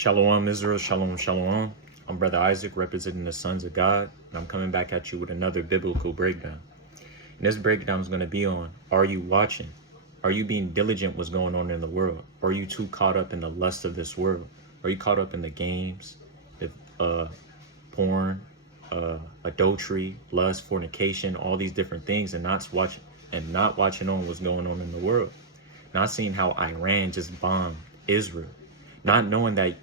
Shalom Israel, shalom, shalom. I'm Brother Isaac, representing the sons of God, and I'm coming back at you with another biblical breakdown. And this breakdown is going to be on, are you watching? Are you being diligent what's going on in the world? Or are you too caught up in the lust of this world? Are you caught up in the games, the porn, adultery, lust, fornication, all these different things, and not watching on what's going on in the world? Not seeing how Iran just bombed Israel. Not knowing that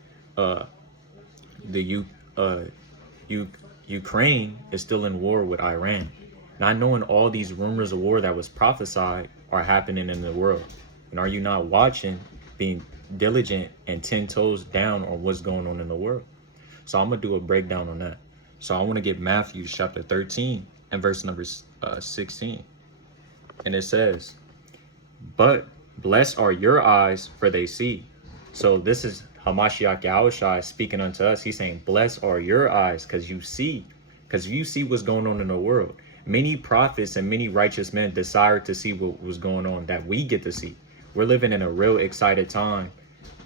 Ukraine is still in war with Iran. Not knowing all these rumors of war that was prophesied are happening in the world. And are you not watching, being diligent and 10 toes down on what's going on in the world? So I'm going to do a breakdown on that. So I want to get Matthew chapter 13 and verse number 16. And it says, "But blessed are your eyes, for they see." So this is Hamashiach Yahushua speaking unto us. He's saying, blessed are your eyes, because you see what's going on in the world. Many prophets and many righteous men desired to see what was going on that we get to see. We're living in a real excited time.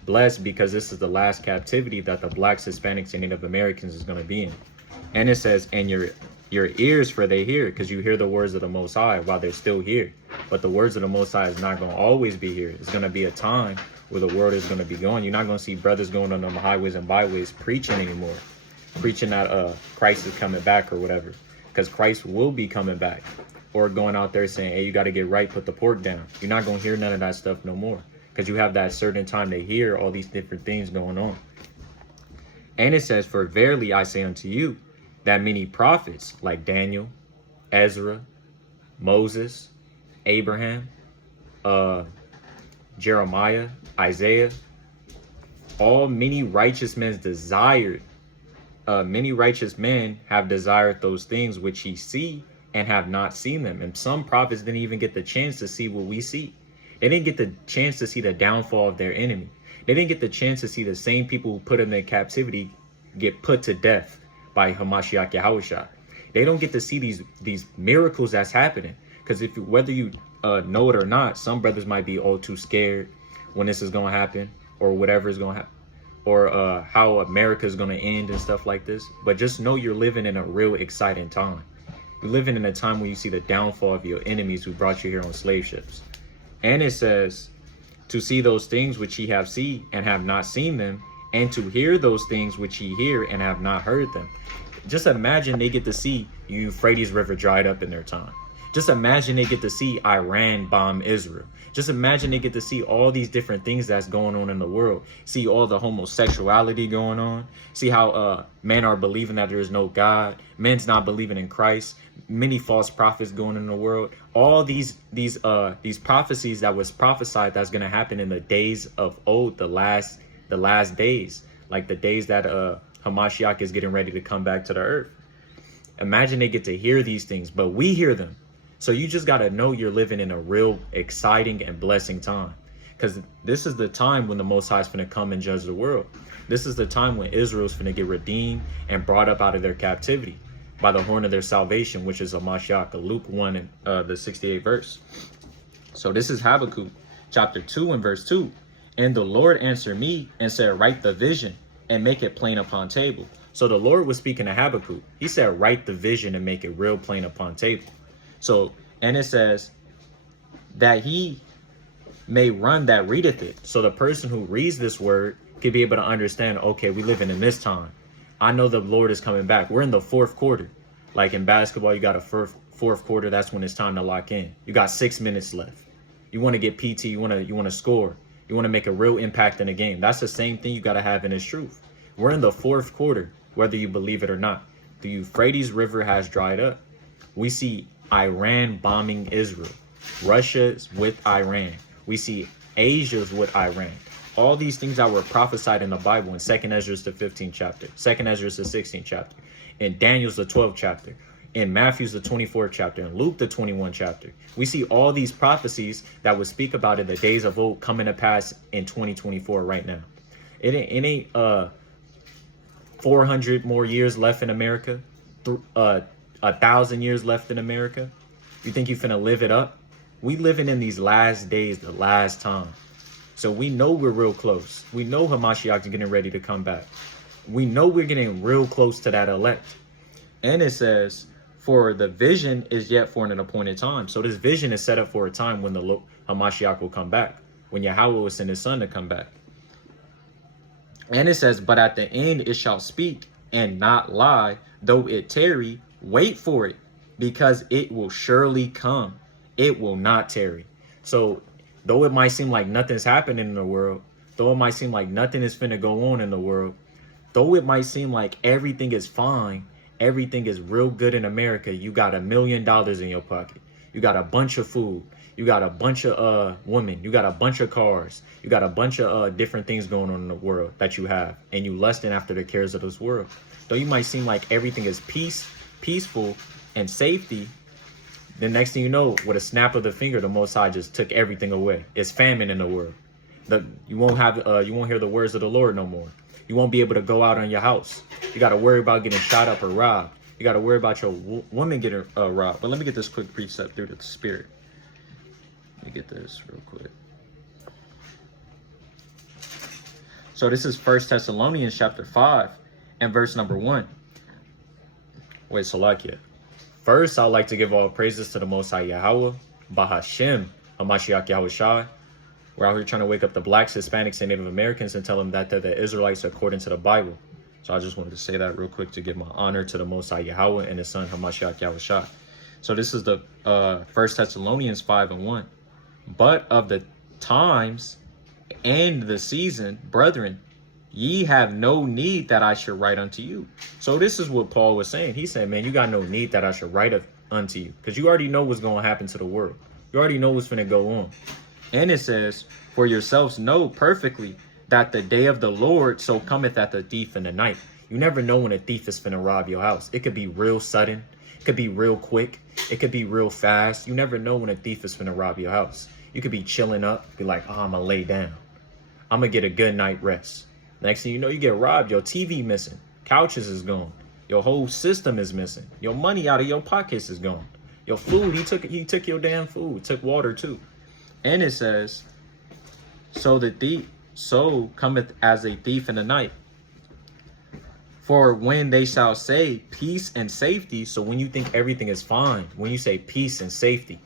Blessed because this is the last captivity that the blacks, Hispanics, and Native Americans is going to be in. And it says, and your ears, for they hear, because you hear the words of the Most High while they're still here. But the words of the Most High is not going to always be here. It's going to be a time where the world is going to be going. You're not going to see brothers going on the highways and byways preaching anymore. Preaching that Christ is coming back or whatever. Because Christ will be coming back. Or going out there saying, hey, you got to get right, put the pork down. You're not going to hear none of that stuff no more. Because you have that certain time to hear all these different things going on. And it says, for verily I say unto you, that many prophets like Daniel, Ezra, Moses, Abraham, Jeremiah, Isaiah, all many righteous men desired. Many righteous men have desired those things which ye see and have not seen them. And some prophets didn't even get the chance to see what we see. They didn't get the chance to see the downfall of their enemy. They didn't get the chance to see the same people who put them in captivity get put to death by Hamashiach Yahushua. They don't get to see these miracles that's happening. Because whether you know it or not, some brothers might be all too scared when this is going to happen or whatever is going to happen, or how America is going to end and stuff like this. But just know you're living in a real exciting time. You're living in a time where you see the downfall of your enemies who brought you here on slave ships. And it says, to see those things which ye have seen and have not seen them, and to hear those things which ye hear and have not heard them. Just imagine they get to see Euphrates River dried up in their time. Just imagine they get to see Iran bomb Israel. Just imagine they get to see all these different things that's going on in the world. See all the homosexuality going on. See how men are believing that there is no God. Men's not believing in Christ. Many false prophets going in the world. All these prophecies that was prophesied that's going to happen in the days of old, the last days, like the days that Hamashiach is getting ready to come back to the earth. Imagine they get to hear these things, but we hear them. So you just got to know you're living in a real exciting and blessing time, because this is the time when the Most High is going to come and judge the world. This is the time when Israel's going to get redeemed and brought up out of their captivity by the horn of their salvation, which is Hamashiach, Luke 1 and the 68th verse. So this is Habakkuk chapter 2 and verse 2. And the Lord answered me and said, write the vision and make it plain upon table. So the Lord was speaking to Habakkuk. He said, write the vision and make it real plain upon table. So, and it says that he may run that readeth it. So the person who reads this word could be able to understand, okay, we living in this time. I know the Lord is coming back. We're in the fourth quarter. Like in basketball, you got a fourth quarter. That's when it's time to lock in. You got 6 minutes left. You want to get PT. You want to score. You want to make a real impact in the game. That's the same thing you got to have in this truth. We're in the fourth quarter, whether you believe it or not. The Euphrates River has dried up. We see Iran bombing Israel. Russia's with Iran. We see Asia's with Iran. All these things that were prophesied in the Bible in 2nd Ezra the 15th chapter, 2nd Ezra the 16th chapter, in Daniel's the 12th chapter, in Matthew's the 24th chapter, in Luke the 21th chapter. We see all these prophecies that would speak about in the days of old coming to pass in 2024 right now. It ain't 400 more years left in America, 1,000 years left in America. You think you finna live it up? We living in these last days, the last time. So we know we're real close. We know Hamashiach is getting ready to come back. We know we're getting real close to that elect. And it says, for the vision is yet for an appointed time. So this vision is set up for a time when the Hamashiach will come back, when Yahweh will send his son to come back. And it says, but at the end it shall speak and not lie, though it tarry, wait for it, because it will surely come. It will not tarry. So though it might seem like nothing's happening in the world, though it might seem like nothing is finna go on in the world, though it might seem like everything is fine, everything is real good in America, you got $1 million in your pocket, you got a bunch of food, you got a bunch of women, you got a bunch of cars, you got a bunch of different things going on in the world that you have, and you lusting after the cares of this world. Though you might seem like everything is peaceful and safety, the next thing you know, with a snap of the finger, the Most High just took everything away. It's famine in the world. You won't hear the words of the Lord no more. You won't be able to go out on your house. You got to worry about getting shot up or robbed. You got to worry about your woman getting robbed. But let me get this quick precept through the spirit. Let me get this real quick. So this is 1 Thessalonians chapter 5 and verse number 1. Wait, Salakia. First, I'd like to give all praises to the Most High Yahweh, Bahashem, Hamashiach Yahweh Shai. We're out here trying to wake up the blacks, Hispanics, and Native Americans and tell them that they're the Israelites according to the Bible. So I just wanted to say that real quick to give my honor to the Most High Yahweh and his son Hamashiach Yahweh Shai. So this is the 1 Thessalonians 5 and 1. But of the times and the season, brethren, ye have no need that I should write unto you. So this is what Paul was saying. He said, man, you got no need that I should write unto you, because you already know what's going to happen to the world. You already know what's going to go on. And it says, for yourselves know perfectly that the day of the Lord so cometh at the thief in the night. You never know when a thief is finna rob your house. It could be real sudden. It could be real quick. It could be real fast. You never know when a thief is finna rob your house. You could be chilling up, be like, oh, I'm gonna lay down. I'm gonna get a good night rest. Next thing you know, you get robbed. Your TV missing. Couches is gone. Your whole system is missing. Your money out of your pockets is gone. Your food, he took your damn food. Took water too. And it says, so cometh as a thief in the night. For when they shall say peace and safety, so when you think everything is fine, when you say peace and safety,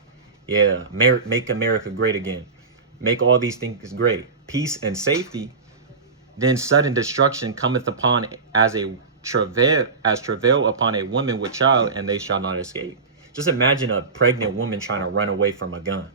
yeah, make America great again, make all these things great, peace and safety, then sudden destruction cometh upon as travail upon a woman with child, and they shall not escape. Just imagine a pregnant woman trying to run away from a gun.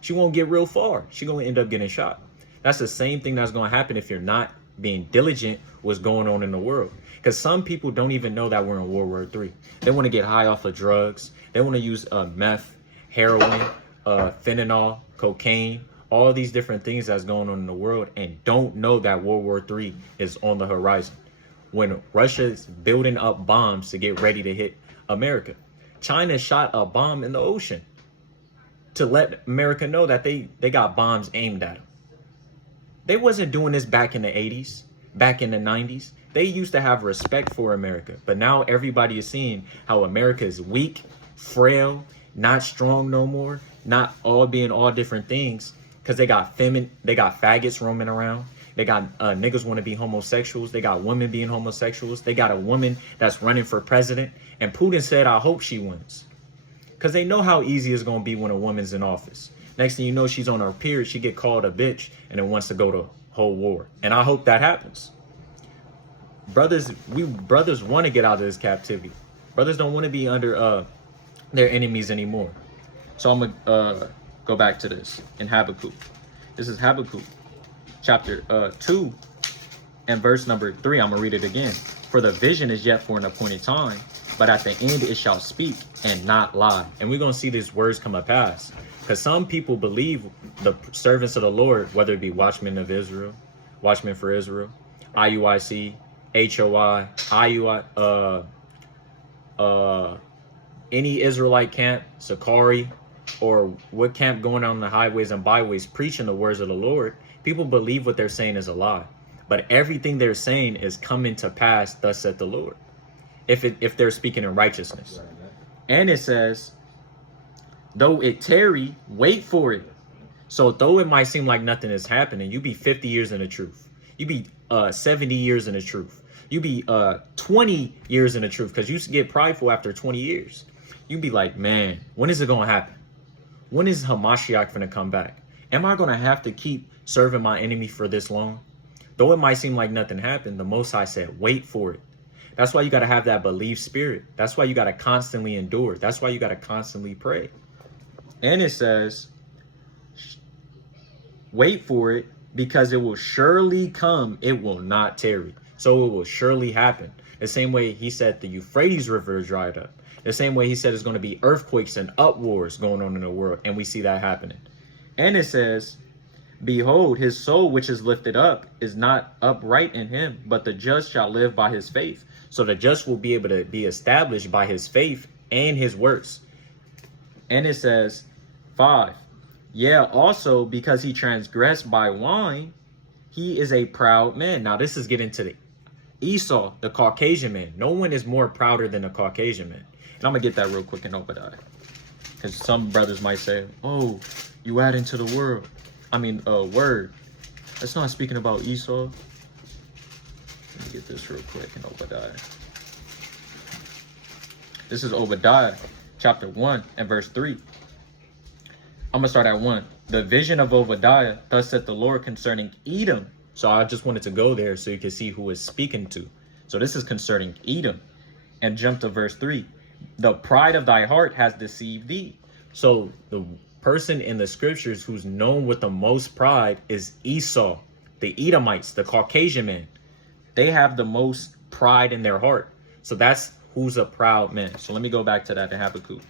She won't get real far. She's going to end up getting shot. That's the same thing that's going to happen if you're not being diligent what's going on in the world. Because some people don't even know that we're in World War III. They want to get high off of drugs. They want to use meth, heroin, fentanyl, cocaine, all these different things that's going on in the world, and don't know that World War III is on the horizon. When Russia is building up bombs to get ready to hit America. China shot a bomb in the ocean to let America know that they got bombs aimed at them. They wasn't doing this back in the 80s, back in the 90s. They used to have respect for America. But now everybody is seeing how America is weak, frail, not strong no more, not all being all different things, because they got faggots roaming around. They got niggas want to be homosexuals. They got women being homosexuals. They got a woman that's running for president. And Putin said, I hope she wins. Because they know how easy it's going to be when a woman's in office. Next thing you know, she's on her period. She get called a bitch and then wants to go to whole war. And I hope that happens. Brothers want to get out of this captivity. Brothers don't want to be under their enemies anymore. So I'm going to go back to this in Habakkuk. This is Habakkuk chapter 2 and verse number 3. I'm going to read it again. For the vision is yet for an appointed time, but at the end it shall speak and not lie. And we're going to see these words come to pass. Because some people believe the servants of the Lord, whether it be Watchmen of Israel, Watchmen for Israel, IUIC, HOI, IUI, any Israelite camp, Sakari, or what camp going on the highways and byways preaching the words of the Lord, people believe what they're saying is a lie. But everything they're saying is coming to pass, thus saith the Lord, if they're speaking in righteousness. And it says, though it tarry, wait for it. So though it might seem like nothing is happening, you be 50 years in the truth. You be 70 years in the truth. You be 20 years in the truth, because you used to get prideful after 20 years. You be like, man, when is it going to happen? When is Hamashiach going to come back? Am I going to have to keep serving my enemy for this long? Though it might seem like nothing happened, the Most High said, wait for it. That's why you got to have that belief spirit. That's why you got to constantly endure. That's why you got to constantly pray. And it says, wait for it, because it will surely come. It will not tarry. So it will surely happen. The same way he said the Euphrates River dried up. The same way he said there's going to be earthquakes and uproars going on in the world. And we see that happening. And it says, behold, his soul which is lifted up is not upright in him, but the just shall live by his faith. So the just will be able to be established by his faith and his works. And it says, 5, yeah, also because he transgressed by wine, he is a proud man. Now this is getting to the Esau, the Caucasian man. No one is more prouder than a Caucasian man. And I'm going to get that real quick in Obadiah. Because some brothers might say, oh, you add into the word. That's not speaking about Esau. Let me get this real quick in Obadiah. This is Obadiah chapter 1 and verse 3. I'm going to start at 1. The vision of Obadiah, thus saith the Lord concerning Edom. So I just wanted to go there so you can see who is speaking to. So this is concerning Edom. And jump to verse 3. The pride of thy heart has deceived thee. So the person in the scriptures who's known with the most pride is Esau, the Edomites, the Caucasian men. They have the most pride in their heart. So that's who's a proud man. So let me go back to that in Habakkuk.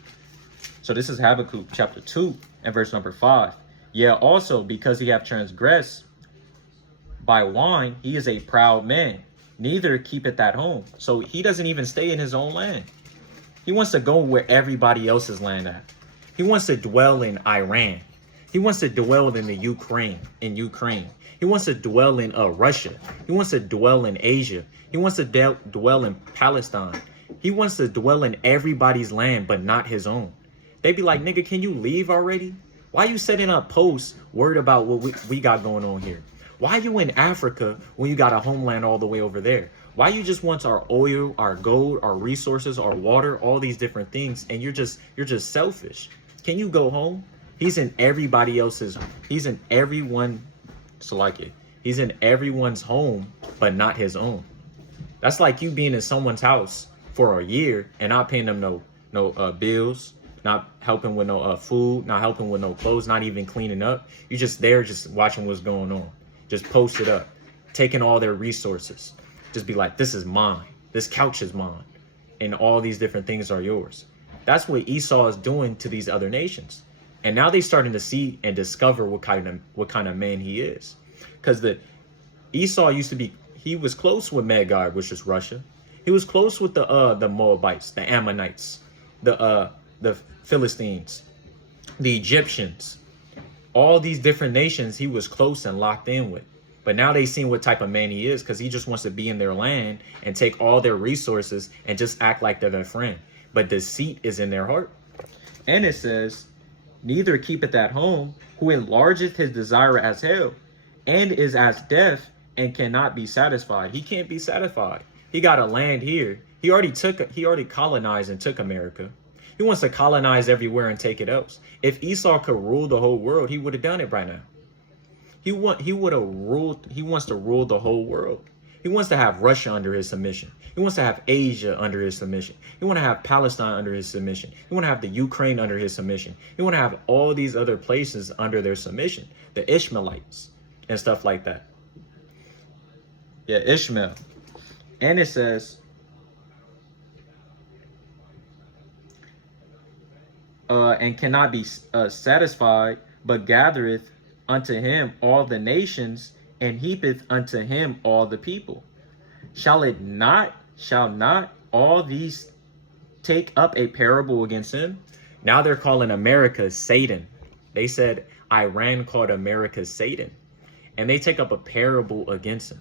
So this is Habakkuk chapter 2 and verse number 5. Yeah, also because he have transgressed by wine, he is a proud man, neither keepeth at home. So he doesn't even stay in his own land. He wants to go where everybody else's land at. He wants to dwell in Iran. He wants to dwell in the Ukraine. He wants to dwell in Russia. He wants to dwell in Asia. He wants to dwell in Palestine. He wants to dwell in everybody's land, but not his own. They be like, nigga, can you leave already? Why you setting up posts worried about what we got going on here? Why you in Africa when you got a homeland all the way over there? Why you just want our oil, our gold, our resources, our water, all these different things, and you're just selfish? Can you go home? He's in everybody else's. He's in everyone. He's in everyone's home, but not his own. That's like you being in someone's house for a year and not paying them no bills, not helping with no food, not helping with no clothes, not even cleaning up. You're just there, just watching what's going on. Just post it up, taking all their resources. Just be like, this is mine. This couch is mine. And all these different things are yours. That's what Esau is doing to these other nations. And now they're starting to see and discover what kind of man he is. Because Esau used to be, he was close with Magog, which is Russia. He was close with the Moabites, the Ammonites, the Philistines, the Egyptians. All these different nations he was close and locked in with. But now they seen what type of man he is, because he just wants to be in their land and take all their resources and just act like they're their friend. But deceit is in their heart. And it says, neither keepeth at home, who enlargeth his desire as hell, and is as deaf and cannot be satisfied. He can't be satisfied. He got a land here. He already colonized and took America. He wants to colonize everywhere and take it else. If Esau could rule the whole world, he would have done it by now. He wants to rule the whole world. He wants to have Russia under his submission. He wants to have Asia under his submission. He wants to have Palestine under his submission. He wants to have the Ukraine under his submission. He wants to have all these other places under their submission. The Ishmaelites and stuff like that. Yeah, Ishmael. And it says, and cannot be satisfied, but gathereth unto him all the nations, and heapeth unto him all the people. Shall not all these take up a parable against him? Now they're calling America Satan. They said Iran called America Satan. And they take up a parable against him.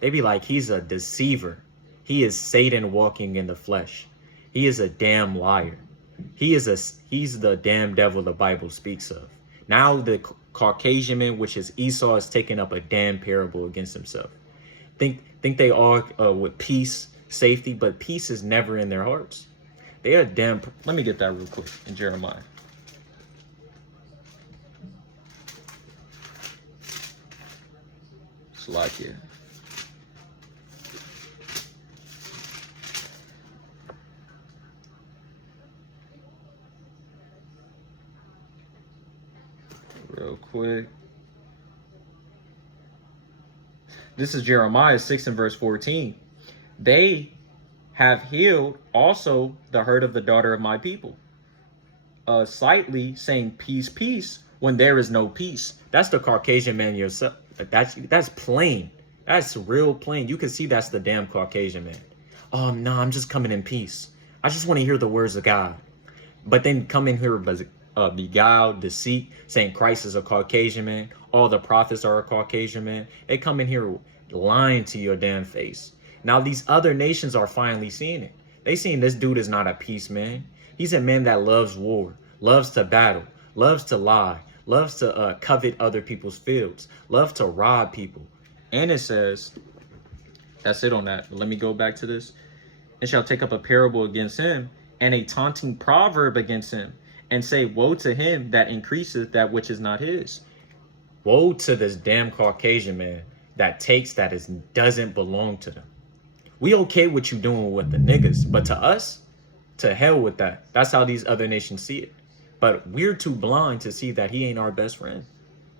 They be like, he's a deceiver. He is Satan walking in the flesh. He is a damn liar. He's the damn devil the Bible speaks of. Now the Caucasian men, which is Esau, is taking up a damn parable against himself. Think they are with peace, safety, but peace is never in their hearts. They are damn. Let me get that real quick in Jeremiah. It's like it. Real quick. This is Jeremiah 6 and verse 14. They have healed also the hurt of the daughter of my people. Slightly saying peace, peace, when there is no peace. That's the Caucasian man yourself. That's plain. That's real plain. You can see that's the damn Caucasian man. No, I'm just coming in peace. I just want to hear the words of God. But then come in here beguiled, deceit, saying Christ is a Caucasian man. All the prophets are a Caucasian man. They come in here lying to your damn face. Now these other nations are finally seeing it. They seeing this dude is not a peace man. He's a man that loves war, loves to battle, loves to lie, loves to covet other people's fields, loves to rob people. And it says, that's it on that. But let me go back to this. And shall take up a parable against him and a taunting proverb against him, and say, woe to him that increaseth that which is not his. Woe to this damn Caucasian man that takes that doesn't belong to them. We okay with you doing with the niggas, but to us, to hell with that. That's how these other nations see it. But we're too blind to see that he ain't our best friend.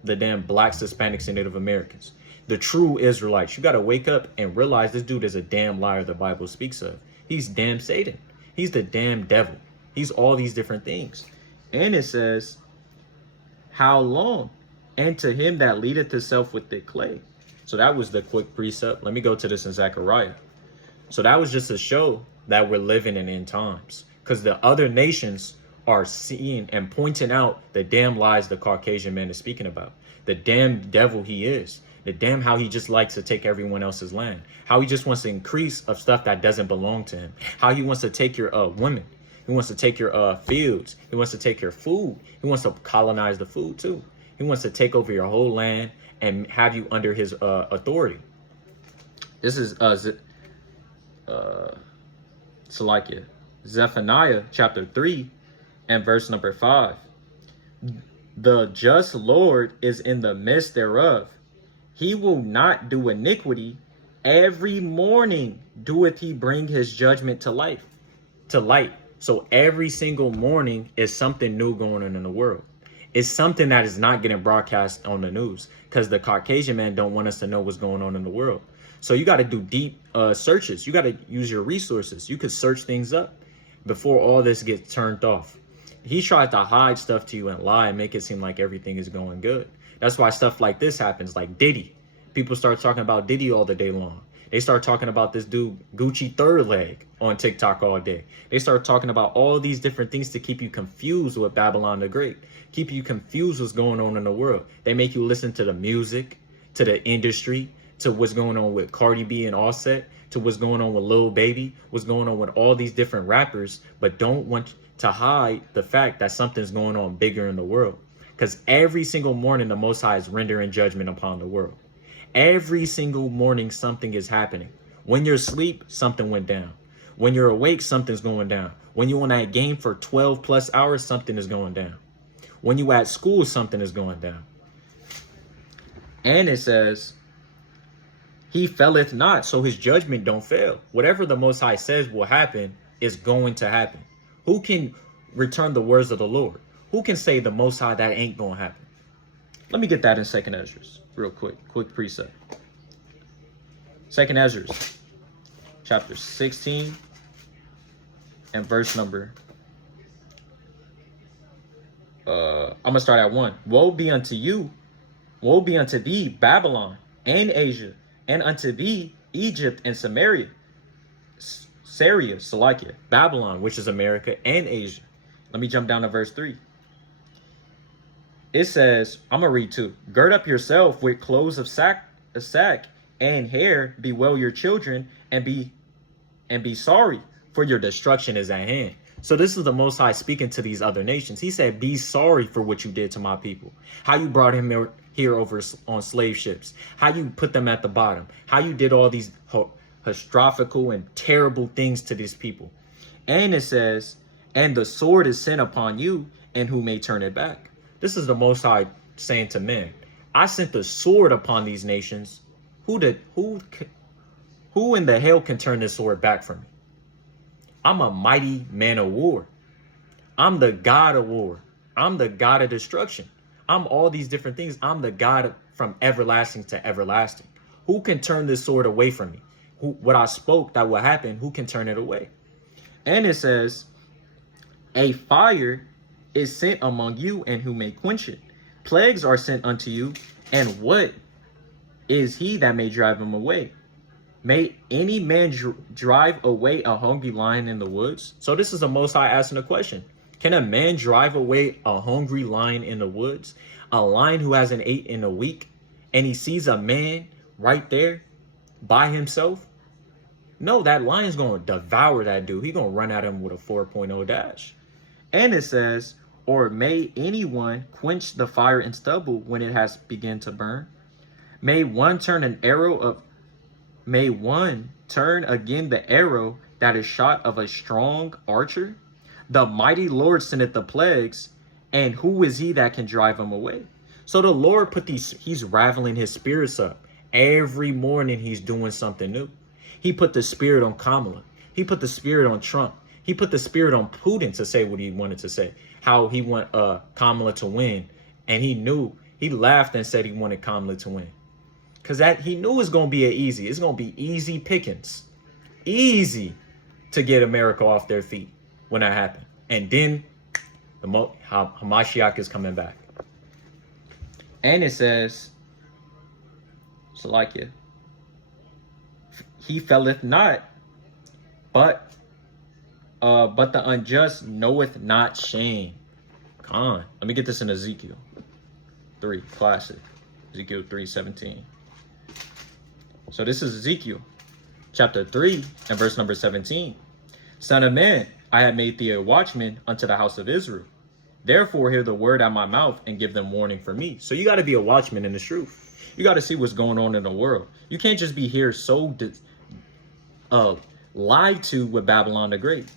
The damn blacks, Hispanics, and Native Americans. The true Israelites. You got to wake up and realize this dude is a damn liar the Bible speaks of. He's damn Satan. He's the damn devil. He's all these different things. And it says, how long? And to him that leadeth himself with the clay. So that was the quick precept. Let me go to this in Zechariah. So that was just to show that we're living in end times. Because the other nations are seeing and pointing out the damn lies the Caucasian man is speaking about. The damn devil he is. The damn how he just likes to take everyone else's land. How he just wants to increase of stuff that doesn't belong to him. How he wants to take your women. He wants to take your fields. He wants to take your food. He wants to colonize the food too. He wants to take over your whole land and have you under his authority. This is Salakia. Zephaniah chapter 3 and verse number 5. The just Lord is in the midst thereof. He will not do iniquity. Every morning doeth he bring his judgment to light. So every single morning is something new going on in the world. It's something that is not getting broadcast on the news because the Caucasian man don't want us to know what's going on in the world. So you got to do deep searches. You got to use your resources. You could search things up before all this gets turned off. He tried to hide stuff to you and lie and make it seem like everything is going good. That's why stuff like this happens, like Diddy. People start talking about Diddy all the day long. They start talking about this dude, Gucci third leg, on TikTok all day. They start talking about all these different things to keep you confused with Babylon the Great. Keep you confused what's going on in the world. They make you listen to the music, to the industry, to what's going on with Cardi B and Offset, to what's going on with Lil Baby, what's going on with all these different rappers, but don't want to hide the fact that something's going on bigger in the world. Because every single morning, the Most High is rendering judgment upon the world. Every single morning, something is happening. When you're asleep, something went down. When you're awake, something's going down. When you're on that game for 12 plus hours, something is going down. When you at school, something is going down. And it says, he faileth not, so his judgment don't fail. Whatever the Most High says will happen is going to happen. Who can return the words of the Lord? Who can say the Most High that ain't going to happen? Let me get that in 2nd Ezra, real quick precept. 2nd Ezra, chapter 16, and verse number. I'm gonna start at 1. Woe be unto you, woe be unto thee, Babylon and Asia, and unto thee, Egypt and Samaria, Salakia, Babylon, which is America, and Asia. Let me jump down to verse 3. It says, I'm going to read 2. Gird up yourself with clothes of sack and hair, bewail your children, and be sorry, for your destruction is at hand. So this is the Most High speaking to these other nations. He said, be sorry for what you did to my people. How you brought him here over on slave ships. How you put them at the bottom. How you did all these catastrophical and terrible things to these people. And it says, and the sword is sent upon you, and who may turn it back. This is the Most High saying to men, I sent the sword upon these nations. Who in the hell can turn this sword back from me? I'm a mighty man of war. I'm the God of war. I'm the God of destruction. I'm all these different things. I'm the God from everlasting to everlasting. Who can turn this sword away from me? What I spoke that will happen, who can turn it away? And it says, a fire is sent among you, and who may quench it? Plagues are sent unto you, and what is he that may drive them away? May any man drive away a hungry lion in the woods? So this is the Most High asking a question. Can a man drive away a hungry lion in the woods? A lion who hasn't ate in a week, and he sees a man right there by himself? No, that lion's going to devour that dude. He's going to run at him with a 4.0 dash. And it says, or may anyone quench the fire in stubble when it has begun to burn? May one turn again the arrow that is shot of a strong archer? The mighty Lord sendeth the plagues, and who is he that can drive them away? So the Lord he's raveling his spirits up. Every morning he's doing something new. He put the spirit on Kamala. He put the spirit on Trump. He put the spirit on Putin to say what he wanted to say. How he want Kamala to win. And he laughed and said he wanted Kamala to win. Because he knew it's going to be it's going to be easy pickings. Easy to get America off their feet when that happened. And then Hamashiach is coming back. And it says, Salakia, he felleth not, but the unjust knoweth not shame. Come on. Let me get this in Ezekiel 3, classic. Ezekiel 3:17. So this is Ezekiel chapter 3 and verse number 17. Son of man, I have made thee a watchman unto the house of Israel. Therefore hear the word out my mouth and give them warning for me. So you got to be a watchman in the truth. You got to see what's going on in the world. You can't just be here so lied to with Babylon the Great,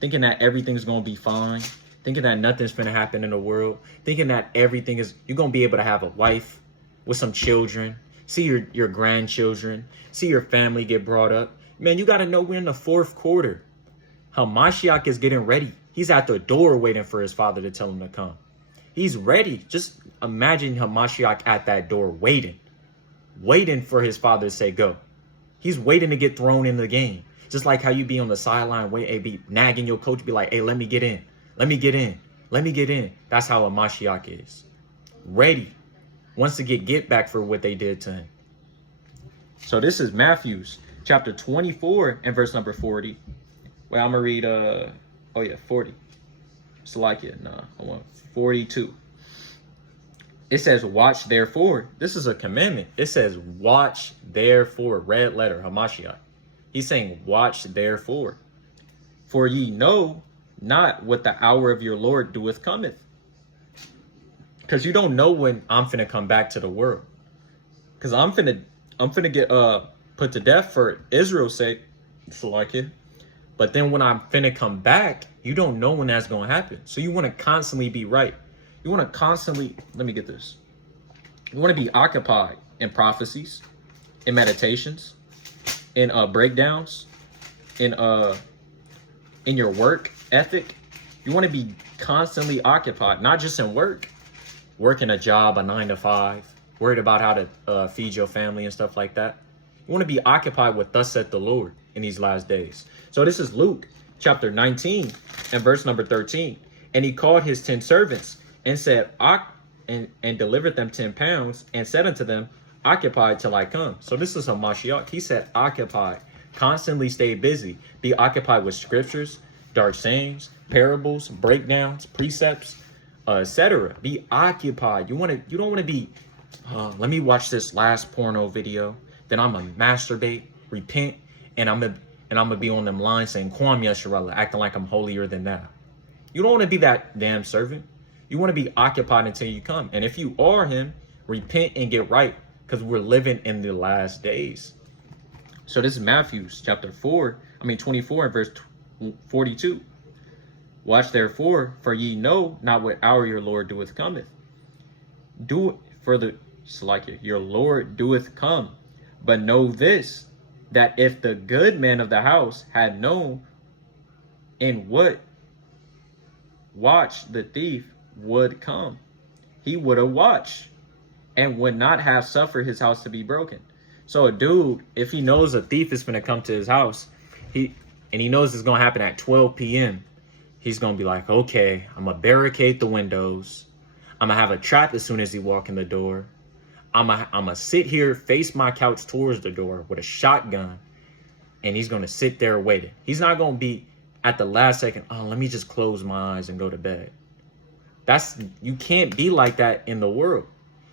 thinking that everything's going to be fine, thinking that nothing's going to happen in the world, thinking that you're going to be able to have a wife with some children, see your grandchildren, see your family get brought up. Man, you got to know we're in the 4th quarter. Hamashiach is getting ready. He's at the door waiting for his father to tell him to come. He's ready. Just imagine Hamashiach at that door waiting for his father to say go. He's waiting to get thrown in the game. Just like how you be on the sideline, be nagging your coach, be like, hey, let me get in. Let me get in. Let me get in. That's how a Mashiach is. Ready. Wants to get back for what they did to him. So this is Matthew chapter 24 and verse number 40. Well, I'm going to read, 40. Salakia, nah, I want 42. It says, watch therefore. This is a commandment. It says, watch therefore, red letter, Hamashiach. He's saying, watch therefore. For ye know not what the hour of your Lord doeth cometh. Because you don't know when I'm finna come back to the world. Because I'm finna get put to death for Israel's sake. It's like it. But then when I'm finna come back, you don't know when that's gonna happen. So you want to constantly be right. You want to constantly, let me get this. You want to be occupied in prophecies, in meditations, in breakdowns, in your work ethic. You want to be constantly occupied, not just in working a job, a 9 to 5, worried about how to feed your family and stuff like that. You want to be occupied with thus saith the Lord in these last days. So this is Luke chapter 19 and verse number 13. And he called his 10 servants and said, and delivered them 10 pounds and said unto them, occupy till I come. So this is a Mashiach. He said, occupy, constantly stay busy, be occupied with scriptures, dark sayings, parables, breakdowns, precepts, etc. Be occupied. You don't want to be, let me watch this last porno video, then I'm gonna masturbate, repent, and I'm gonna and I'm gonna be on them lines saying Kwam Yasharallah, acting like I'm holier than thou. You don't want to be that damn servant. You want to be occupied until you come. And if you are him, repent and get right, because we're living in the last days. So this is Matthew chapter 24 and verse 42. Watch therefore, for ye know not what hour your Lord doeth cometh. Do for the your Lord doeth come. But know this, that if the good man of the house had known in what watch the thief would come, he would have watched and would not have suffered his house to be broken. So a dude, if he knows a thief is going to come to his house, he knows it's going to happen at 12 p.m., he's going to be like, okay, I'm going to barricade the windows. I'm going to have a trap as soon as he walk in the door. I'm going to sit here, face my couch towards the door with a shotgun, and he's going to sit there waiting. He's not going to be at the last second, oh, let me just close my eyes and go to bed. You can't be like that in the world.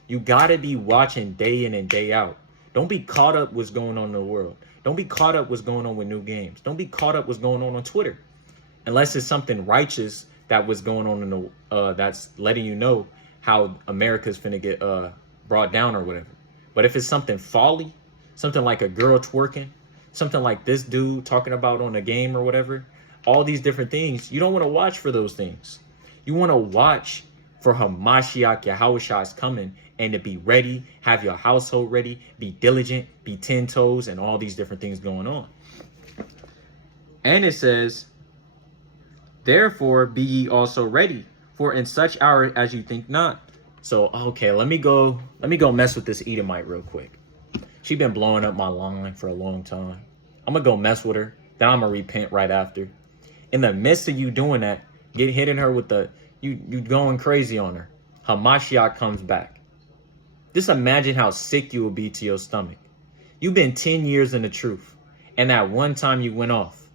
You got to be watching day in and day out. Don't be caught up what's going on in the world. Don't be caught up what's going on with new games. Don't be caught up what's going on Twitter. Unless it's something righteous that was going on in the that's letting you know how America's finna get brought down or whatever. But if it's something folly, something like a girl twerking, something like this dude talking about on a game or whatever, all these different things, you don't want to watch for those things. You want to watch for Hamashiach Yahushua's coming, and to be ready, have your household ready, be diligent, be 10 toes, and all these different things going on. And it says, therefore be ye also ready, for in such hour as you think not. So, okay, let me go mess with this Edomite real quick. She been blowing up my line for a long time. I'm going to go mess with her. Then I'm going to repent right after. In the midst of you doing that, hitting her with you going crazy on her. Hamashiach comes back. Just imagine how sick you will be to your stomach. You've been 10 years in the truth. And that one time you went off,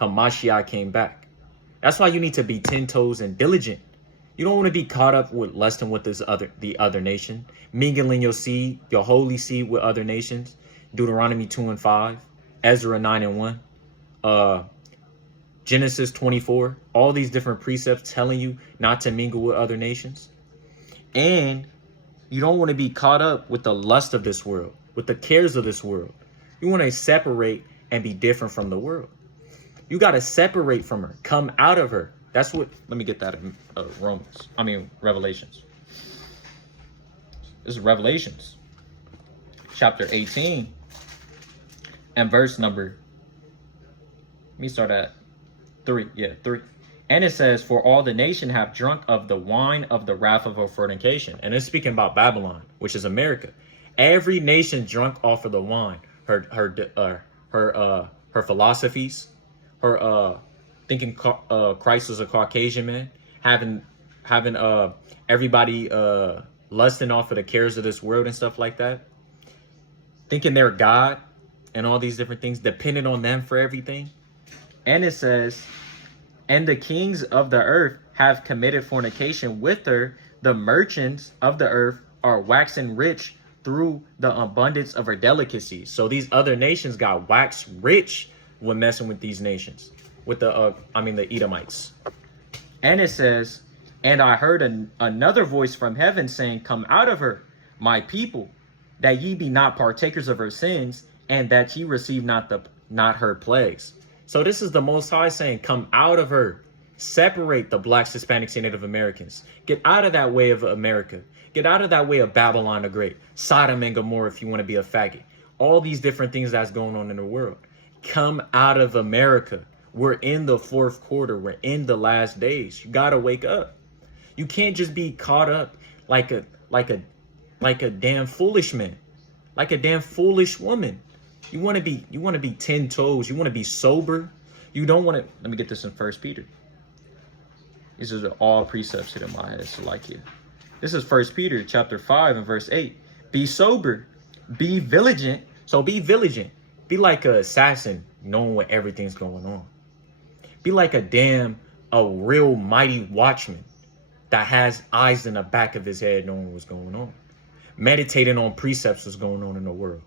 Hamashiach came back. That's why you need to be 10 toes and diligent. You don't want to be caught up with lusting with the other nation, mingling your seed, your holy seed with other nations. Deuteronomy 2 and 5, Ezra 9 and 1, Genesis 24, all these different precepts telling you not to mingle with other nations. And you don't want to be caught up with the lust of this world, with the cares of this world. You want to separate and be different from the world. You got to separate from her, come out of her. That's what, let me get that in Revelations. This is Revelations, chapter 18, and verse number, let me start at 3. And it says, for all the nation have drunk of the wine of the wrath of her fornication. And it's speaking about Babylon, which is America. Every nation drunk off of the wine, her philosophies, her thinking Christ was a Caucasian man, having everybody lusting off of the cares of this world and stuff like that, thinking they're God and all these different things, depending on them for everything. And it says, and the kings of the earth have committed fornication with her. The merchants of the earth are waxing rich through the abundance of her delicacies. So these other nations got waxed rich when messing with these nations, with the Edomites. And it says, and I heard another voice from heaven saying, come out of her, my people, that ye be not partakers of her sins, and that ye receive not her plagues. So this is the Most High saying, come out of her. Separate the blacks, Hispanics, and Native Americans. Get out of that way of America. Get out of that way of Babylon the Great. Sodom and Gomorrah if you want to be a faggot. All these different things that's going on in the world. Come out of America. We're in the 4th quarter. We're in the last days. You got to wake up. You can't just be caught up like a damn foolish man. Like a damn foolish woman. You want to be 10 toes. You want to be sober. You don't want to. Let me get this in 1 Peter. These are all precepts hit in my head. So like you. This is 1 Peter chapter 5 and verse 8. Be sober. Be vigilant. So be vigilant. Be like an assassin knowing what everything's going on. Be like a real mighty watchman that has eyes in the back of his head knowing what's going on. Meditating on precepts what's going on in the world.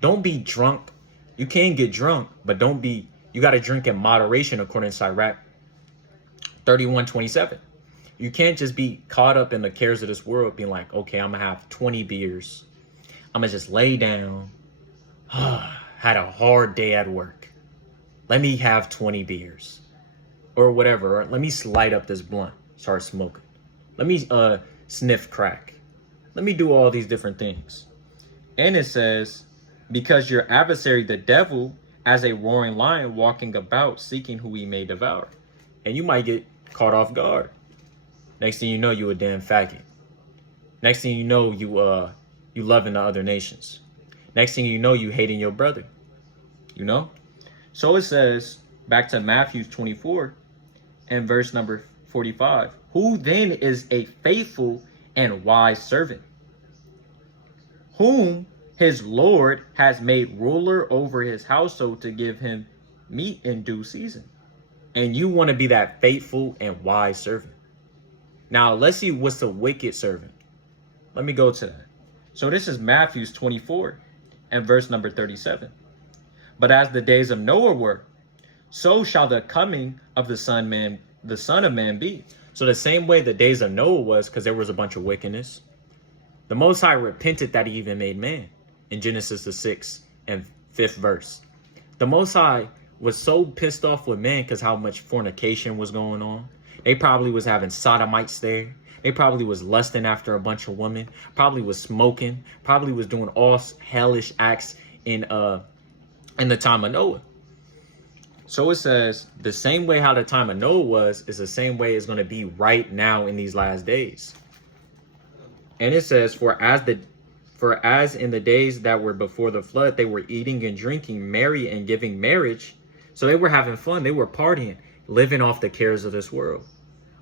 Don't be drunk. You can get drunk, but you You got to drink in moderation, according to Sirach 31:27. You can't just be caught up in the cares of this world, being like, okay, I'm going to have 20 beers. I'm going to just lay down. Had a hard day at work. Let me have 20 beers. Or whatever. Or let me light up this blunt. Start smoking. Let me sniff crack. Let me do all these different things. And it says, because your adversary, the devil, as a roaring lion walking about, seeking who he may devour. And you might get caught off guard. Next thing you know, you a damn faggot. Next thing you know, you loving the other nations. Next thing you know, you hating your brother. You know? So it says, back to Matthew 24 and verse number 45. Who then is a faithful and wise servant, whom his Lord has made ruler over his household to give him meat in due season? And you want to be that faithful and wise servant. Now, let's see what's the wicked servant. Let me go to that. So this is Matthew 24 and verse number 37. But as the days of Noah were, so shall the coming of the Son of Man be. So the same way the days of Noah was, because there was a bunch of wickedness, the Most High repented that he even made man in Genesis the 6th and 5th verse. The Most High was so pissed off with man because how much fornication was going on. They probably was having sodomites there. They probably was lusting after a bunch of women. Probably was smoking. Probably was doing all hellish acts in the time of Noah. So it says the same way how the time of Noah was is the same way it's going to be right now in these last days. And it says, for as in the days that were before the flood, they were eating and drinking, merry and giving marriage. So they were having fun. They were partying, living off the cares of this world.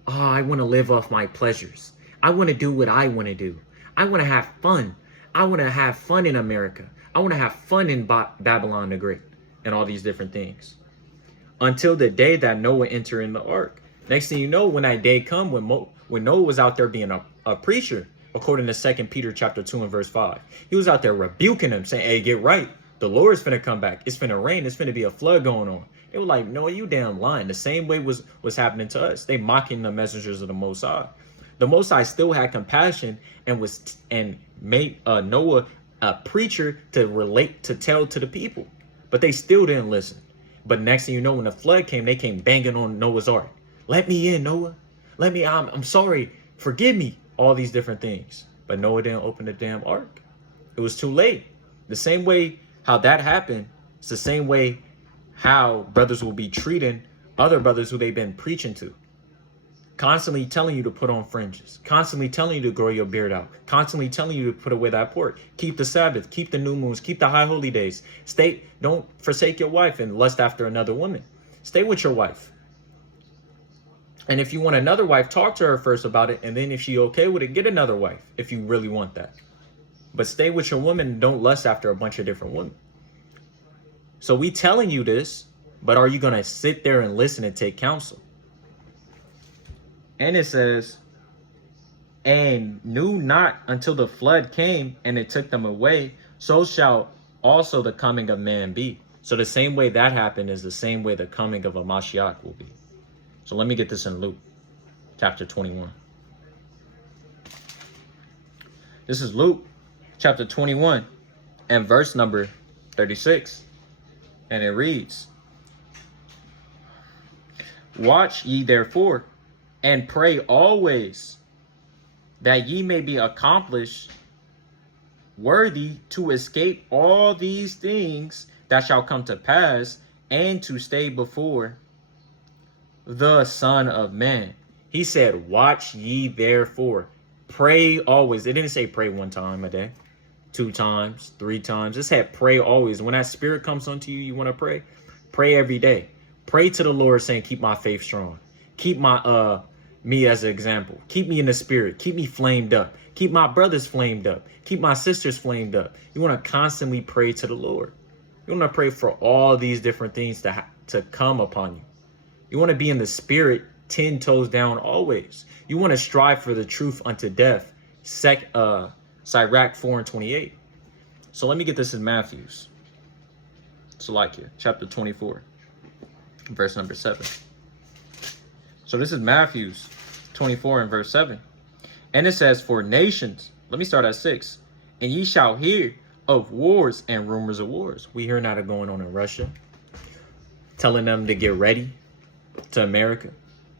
Oh, I want to live off my pleasures. I want to do what I want to do. I want to have fun. I want to have fun in America. I want to have fun in Babylon the Great and all these different things. Until the day that Noah entered in the ark. Next thing you know, when that day come, when Noah was out there being a preacher, according to 2 Peter chapter 2 and verse 5, he was out there rebuking them, saying, hey, get right. The Lord's finna come back. It's finna rain. It's finna be a flood going on. They were like, no, you damn lying. The same way was happening to us. They mocking the messengers of the Most High. The Most High still had compassion and made Noah a preacher to tell to the people. But they still didn't listen. But next thing you know, when the flood came, they came banging on Noah's ark. Let me in, Noah. Let me, I'm sorry. Forgive me. All these different things. But Noah didn't open the damn ark. It was too late. The same way how that happened, it's the same way how brothers will be treating other brothers who they've been preaching to. Constantly telling you to put on fringes. Constantly telling you to grow your beard out. Constantly telling you to put away that pork. Keep the Sabbath. Keep the new moons. Keep the high holy days. Don't forsake your wife and lust after another woman. Stay with your wife. And if you want another wife, talk to her first about it. And then if she's okay with it, get another wife if you really want that. But stay with your woman and don't lust after a bunch of different women. So we telling you this, but are you going to sit there and listen and take counsel? And it says, and knew not until the flood came and it took them away, so shall also the coming of man be. So the same way that happened is the same way the coming of a Mashiach will be. So let me get this in Luke chapter 21. This is Luke chapter 21 and verse number 36. And it reads, watch ye therefore and pray always, that ye may be accomplished worthy to escape all these things that shall come to pass, and to stay before the Son of Man. He said, watch ye therefore. Pray always. It didn't say pray one time a day, 2 times, 3 times. It said pray always. When that spirit comes onto you, you want to pray? Pray every day. Pray to the Lord saying, keep my faith strong. Keep my me as an example. Keep me in the spirit. Keep me flamed up. Keep my brothers flamed up. Keep my sisters flamed up. You want to constantly pray to the Lord. You want to pray for all these different things to come upon you. You want to be in the spirit 10 toes down always. You want to strive for the truth unto death. Sirach 4:28. So let me get this in Matthew's. Salakia, chapter 24. verse number 7. So this is Matthew's 24 and verse 7. And it says, for nations, let me start at 6. And ye shall hear of wars and rumors of wars. We hear now going on in Russia, telling them to get ready to America.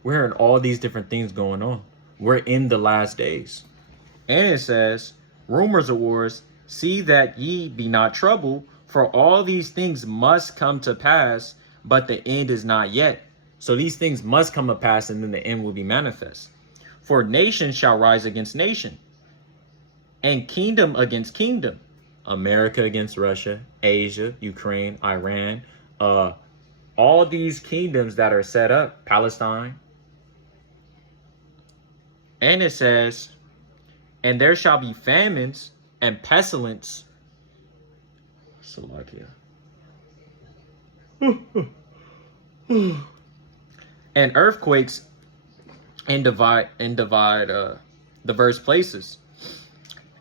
We're hearing all these different things going on. We're in the last days. And it says, rumors of wars, see that ye be not troubled, for all these things must come to pass, but the end is not yet. So these things must come to pass, and then the end will be manifest. For nation shall rise against nation, and kingdom against kingdom. America against Russia, Asia, Ukraine, Iran, all these kingdoms that are set up, Palestine. And it says, and there shall be famines and pestilence. Slovakia. And earthquakes and divide diverse places.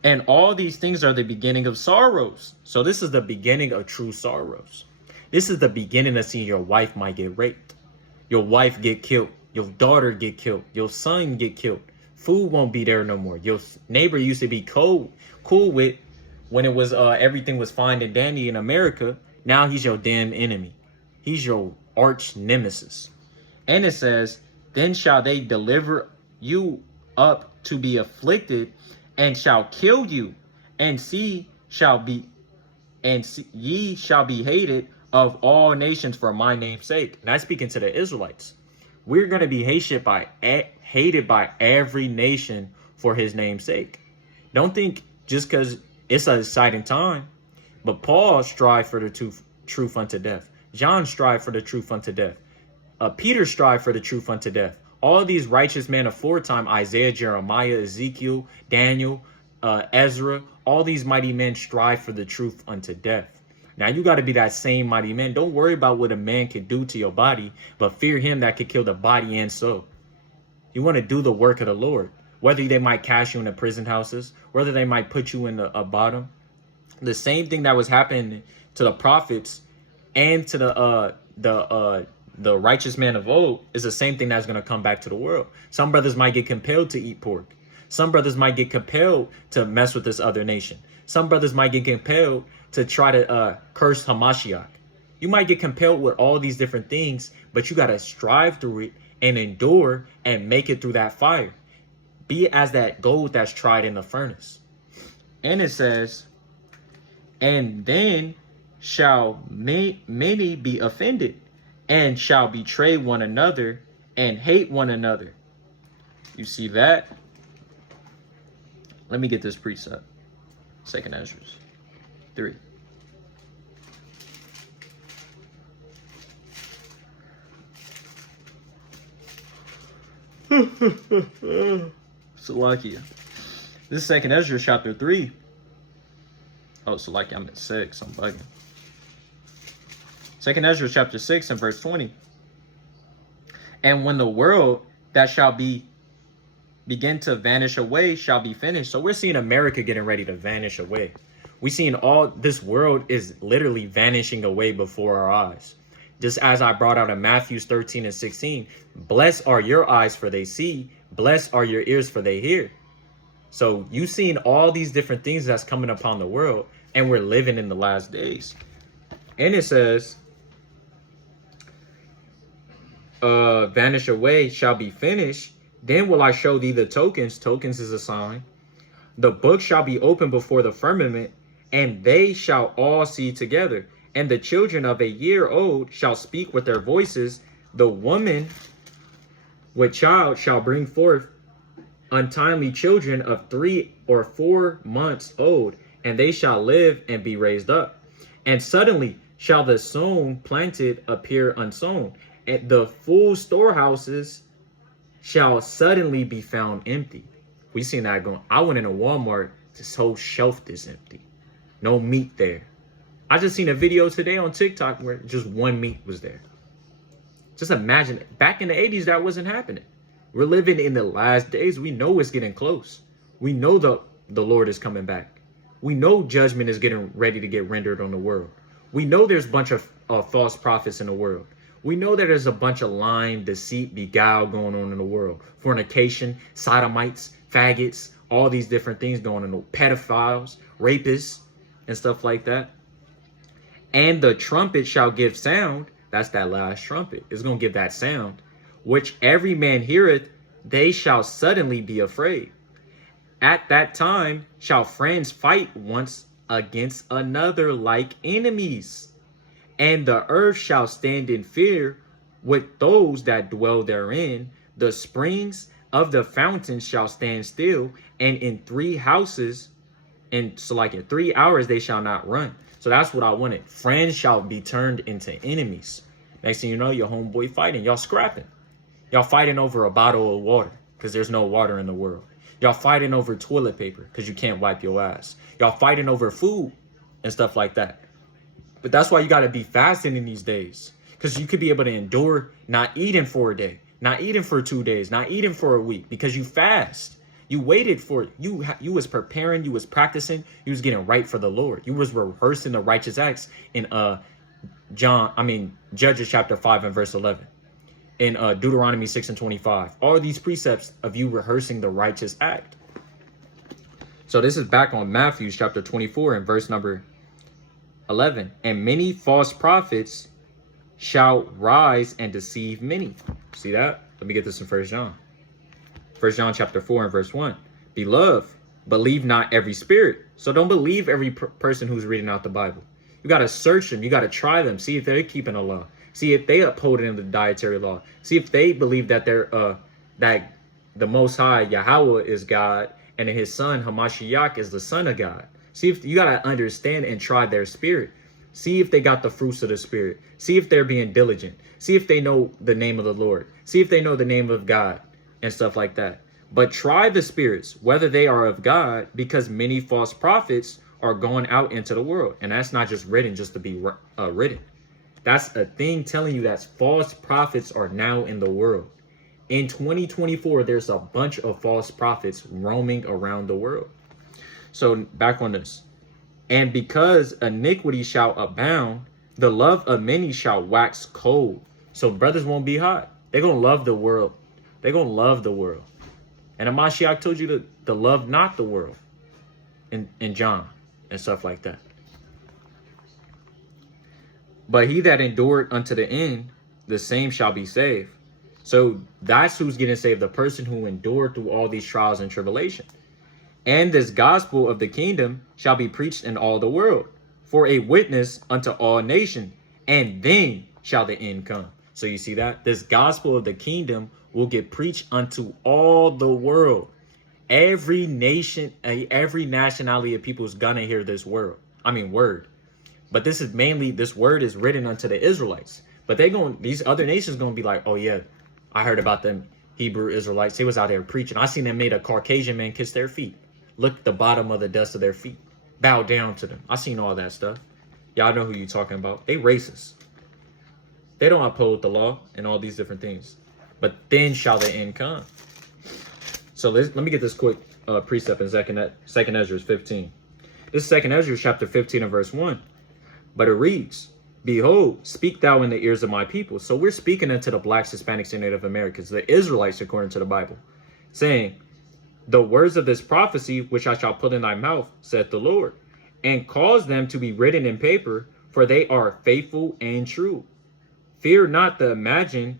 And all these things are the beginning of sorrows. So this is the beginning of true sorrows. This is the beginning of seeing your wife might get raped, your wife get killed, your daughter get killed, your son get killed. Food won't be there no more. Your neighbor used to be cool with when it was everything was fine and dandy in America. Now he's your damn enemy. He's your arch nemesis. And it says, then shall they deliver you up to be afflicted, and shall kill you, and ye shall be hated of all nations for my name's sake. And I speaking to the Israelites. We're going to be hated by every nation for his name's sake. Don't think just because it's an exciting time, but Paul strived for the truth unto death. John strived for the truth unto death. Peter strived for the truth unto death. All these righteous men aforetime, Isaiah, Jeremiah, Ezekiel, Daniel, Ezra, all these mighty men strive for the truth unto death. Now you got to be that same mighty man. Don't worry about what a man can do to your body, but fear him that could kill the body and soul. You want to do the work of the Lord. Whether they might cast you in the prison houses, whether they might put you in a bottom. The same thing that was happening to the prophets and to the righteous man of old is the same thing that's going to come back to the world. Some brothers might get compelled to eat pork. Some brothers might get compelled to mess with this other nation. Some brothers might get compelled to try to curse Hamashiach. You might get compelled with all these different things, but you got to strive through it and endure and make it through that fire. Be as that gold that's tried in the furnace. And it says, and then shall many be offended, and shall betray one another, and hate one another. You see that? Let me get this precept. 2nd Ezra 3. Salakia. This is 2nd Ezra chapter 3. Oh, Salakia, I'm at 6. I'm bugging. 2nd Ezra chapter 6 and verse 20. And when the world that shall begin to vanish away shall be finished. So we're seeing America getting ready to vanish away. We're seeing all this world is literally vanishing away before our eyes. Just as I brought out in Matthew 13 and 16, blessed are your eyes for they see, blessed are your ears for they hear. So you seen all these different things that's coming upon the world, and we're living in the last days. And it says, vanish away shall be finished. Then will I show thee the tokens. Tokens is a sign. The book shall be opened before the firmament, and they shall all see together. And the children of a year old shall speak with their voices. The woman with child shall bring forth untimely children of 3 or 4 months old, and they shall live and be raised up. And suddenly shall the sown planted appear unsown, and the full storehouses shall suddenly be found empty. We seen that going. I went into Walmart, this whole shelf is empty. No meat there. I just seen a video today on TikTok where just one meat was there. Just imagine, back in the 80s, that wasn't happening. We're living in the last days. We know it's getting close. We know the Lord is coming back. We know judgment is getting ready to get rendered on the world. We know there's a bunch of false prophets in the world. We know that there's a bunch of lying, deceit, beguile going on in the world. Fornication, sodomites, faggots, all these different things going on. Pedophiles, rapists, and stuff like that. And the trumpet shall give sound. That's that last trumpet. It's going to give that sound. Which every man heareth, they shall suddenly be afraid. At that time shall friends fight once against another like enemies. And the earth shall stand in fear with those that dwell therein. The springs of the fountains shall stand still. And in 3 houses, and so like in 3 hours, they shall not run. So that's what I wanted. Friends shall be turned into enemies. Next thing you know, your homeboy fighting. Y'all scrapping. Y'all fighting over a bottle of water because there's no water in the world. Y'all fighting over toilet paper because you can't wipe your ass. Y'all fighting over food and stuff like that. But that's why you got to be fasting in these days, because you could be able to endure not eating for a day, not eating for 2 days, not eating for a week, because you fast. You waited for it. You was preparing. You was practicing. You was getting right for the Lord. You was rehearsing the righteous acts in Judges chapter 5 and verse 11. In Deuteronomy 6 and 25. All these precepts of you rehearsing the righteous act. So this is back on Matthew chapter 24 and verse number 11. And many false prophets shall rise and deceive many. See that? Let me get this in 1 John. 1 John chapter 4 and verse 1. Beloved, believe not every spirit. So don't believe every person who's reading out the Bible. You got to search them. You got to try them. See if they're keeping a law. See if they uphold it in the dietary law. See if they believe that they're that the Most High Yahweh is God and his son Hamashiach is the Son of God. See if you gotta understand and try their spirit. See if they got the fruits of the Spirit. See if they're being diligent. See if they know the name of the Lord. See if they know the name of God and stuff like that. But try the spirits, whether they are of God, because many false prophets are going out into the world. And that's not just written just to be written. That's a thing telling you that false prophets are now in the world. In 2024, there's a bunch of false prophets roaming around the world. So back on this. And because iniquity shall abound, the love of many shall wax cold. So brothers won't be hot. They're going to love the world. They're going to love the world. And Hamashiach told you to love not the world in John and stuff like that. But he that endured unto the end, the same shall be saved. So that's who's getting saved, the person who endured through all these trials and tribulation. And this gospel of the kingdom shall be preached in all the world for a witness unto all nations, and then shall the end come. So you see that? This gospel of the kingdom will get preached unto all the world. Every nation, every nationality of people is gonna hear this word. But this is mainly, this word is written unto the Israelites. But these other nations gonna be like, oh yeah, I heard about them Hebrew Israelites. They was out there preaching. I seen them made a Caucasian man kiss their feet. Look at the bottom of the dust of their feet. Bow down to them. I seen all that stuff. Y'all know who you talking about. They racist. They don't uphold the law and all these different things. But then shall the end come. So let me get this quick precept in 2nd Ezra 15. This is 2nd Ezra chapter 15 and verse 1. But it reads, behold, speak thou in the ears of my people. So we're speaking unto the blacks, Hispanics, and Native Americans, the Israelites, according to the Bible, saying, the words of this prophecy, which I shall put in thy mouth, saith the Lord, and cause them to be written in paper, for they are faithful and true. Fear not the imaginations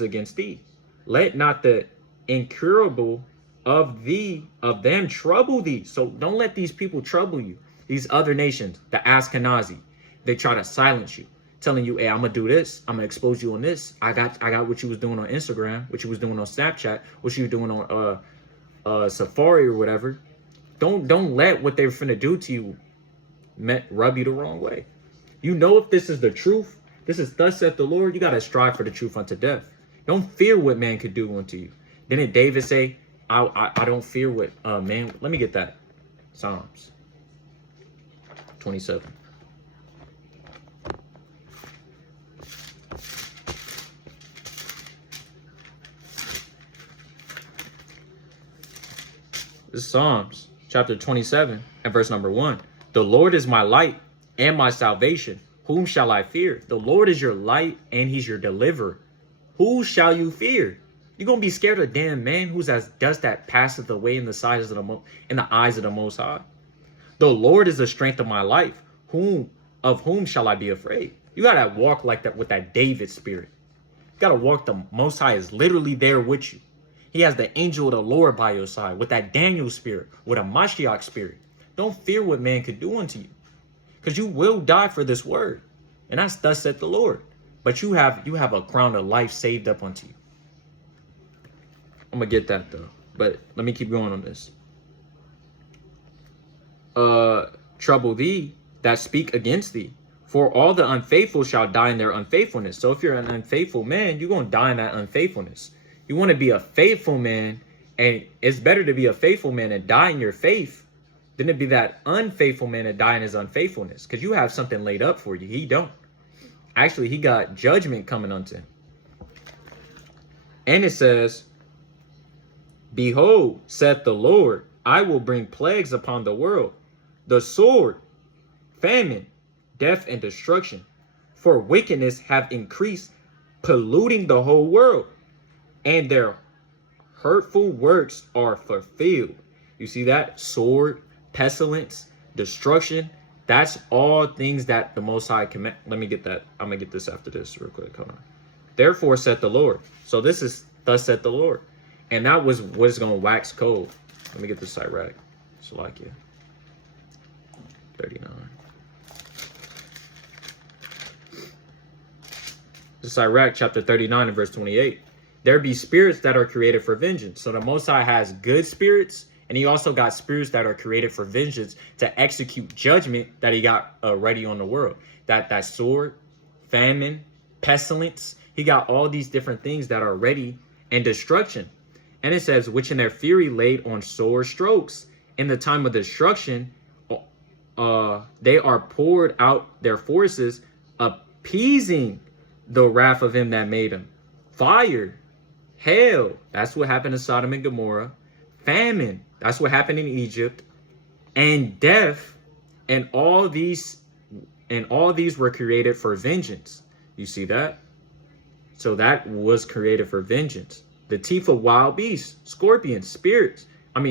against thee. Let not the incurable of them trouble thee. So don't let these people trouble you. These other nations, the Ashkenazi, they try to silence you, telling you, hey, I'm gonna do this, I'm gonna expose you on this. I got what you was doing on Instagram, what you was doing on Snapchat, what you were doing on Safari or whatever. Don't let what they're finna do to you rub you the wrong way. You know, if this is the truth, this is thus saith the Lord, you gotta strive for the truth unto death. Don't fear what man could do unto you. Didn't David say, I don't fear what man? Let me get that. Psalms 27. This is Psalms chapter 27 and verse number 1. The Lord is my light and my salvation. Whom shall I fear? The Lord is your light and he's your deliverer. Who shall you fear? You're going to be scared of damn man who's as dust that passeth away in the eyes of the Most High. The Lord is the strength of my life. Of whom shall I be afraid? You got to walk like that with that David spirit. You got to walk, the Most High is literally there with you. He has the angel of the Lord by your side with that Daniel spirit, with a Mashiach spirit. Don't fear what man could do unto you, because you will die for this word. And that's thus saith the Lord. But you have a crown of life saved up unto you. I'm going to get that though. But let me keep going on this. Trouble thee that speak against thee. For all the unfaithful shall die in their unfaithfulness. So if you're an unfaithful man, you're going to die in that unfaithfulness. You want to be a faithful man, and it's better to be a faithful man and die in your faith than to be that unfaithful man and die in his unfaithfulness. Because you have something laid up for you. He don't. Actually, he got judgment coming unto him. And it says, behold, saith the Lord, I will bring plagues upon the world, the sword, famine, death, and destruction. For wickedness have increased, polluting the whole world, and their hurtful works are fulfilled. You see that? Sword, pestilence, destruction. That's all things that the Most High command. Let me get that. I'm going to get this after this real quick. Hold on. Therefore saith the Lord. So this is thus saith the Lord. And that was what is going to wax cold. Let me get this Sirach. Salakia. 39. This is Sirach chapter 39 and verse 28. There be spirits that are created for vengeance. So the Most High has good spirits, and he also got spirits that are created for vengeance to execute judgment that he got ready on the world. That sword, famine, pestilence. He got all these different things that are ready, and destruction. And it says, which in their fury laid on sore strokes. In the time of destruction, they are poured out their forces, appeasing the wrath of him that made them. Fire, hail, that's what happened to Sodom and Gomorrah. Famine, that's what happened in Egypt. And death, and all these were created for vengeance. You see that? So that was created for vengeance. The teeth of wild beasts, scorpions,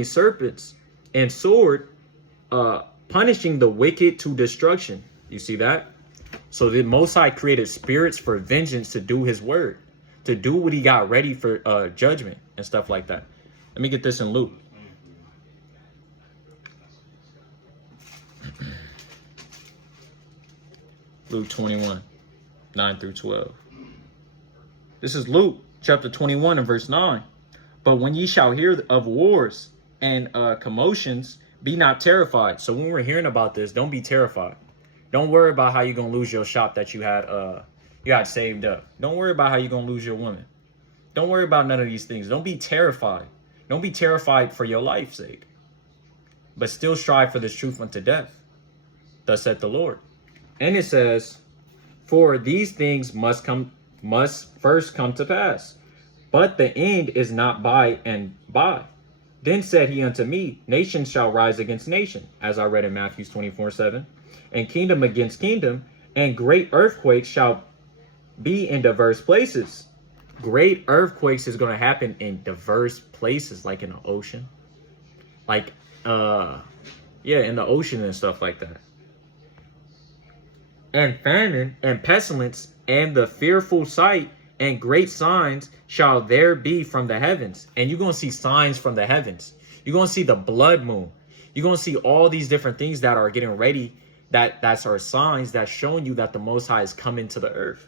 serpents, and sword, punishing the wicked to destruction. You see that? So the Most High created spirits for vengeance to do his word, to do what he got ready for judgment and stuff like that. Let me get this in Luke. Luke 21, 9 through 12. This is Luke chapter 21 and verse 9. But when ye shall hear of wars and commotions, be not terrified. So when we're hearing about this, don't be terrified. Don't worry about how you're going to lose your shop that you had saved up. Don't worry about how you're going to lose your woman. Don't worry about none of these things. Don't be terrified. Don't be terrified for your life's sake, but still strive for this truth unto death. Thus saith the Lord. And it says, for these things must first come to pass, but the end is not by and by. Then said he unto me, nation shall rise against nation, as I read in Matthew 24:7, and kingdom against kingdom, and great earthquakes shall be in diverse places. Great earthquakes is going to happen in diverse places, like in the ocean, in the ocean and stuff like that. And famine and pestilence and the fearful sight and great signs shall there be from the heavens. And you're going to see signs from the heavens. You're going to see the blood moon. You're going to see all these different things that are getting ready. That's our signs that's showing you that the Most High is coming to the earth.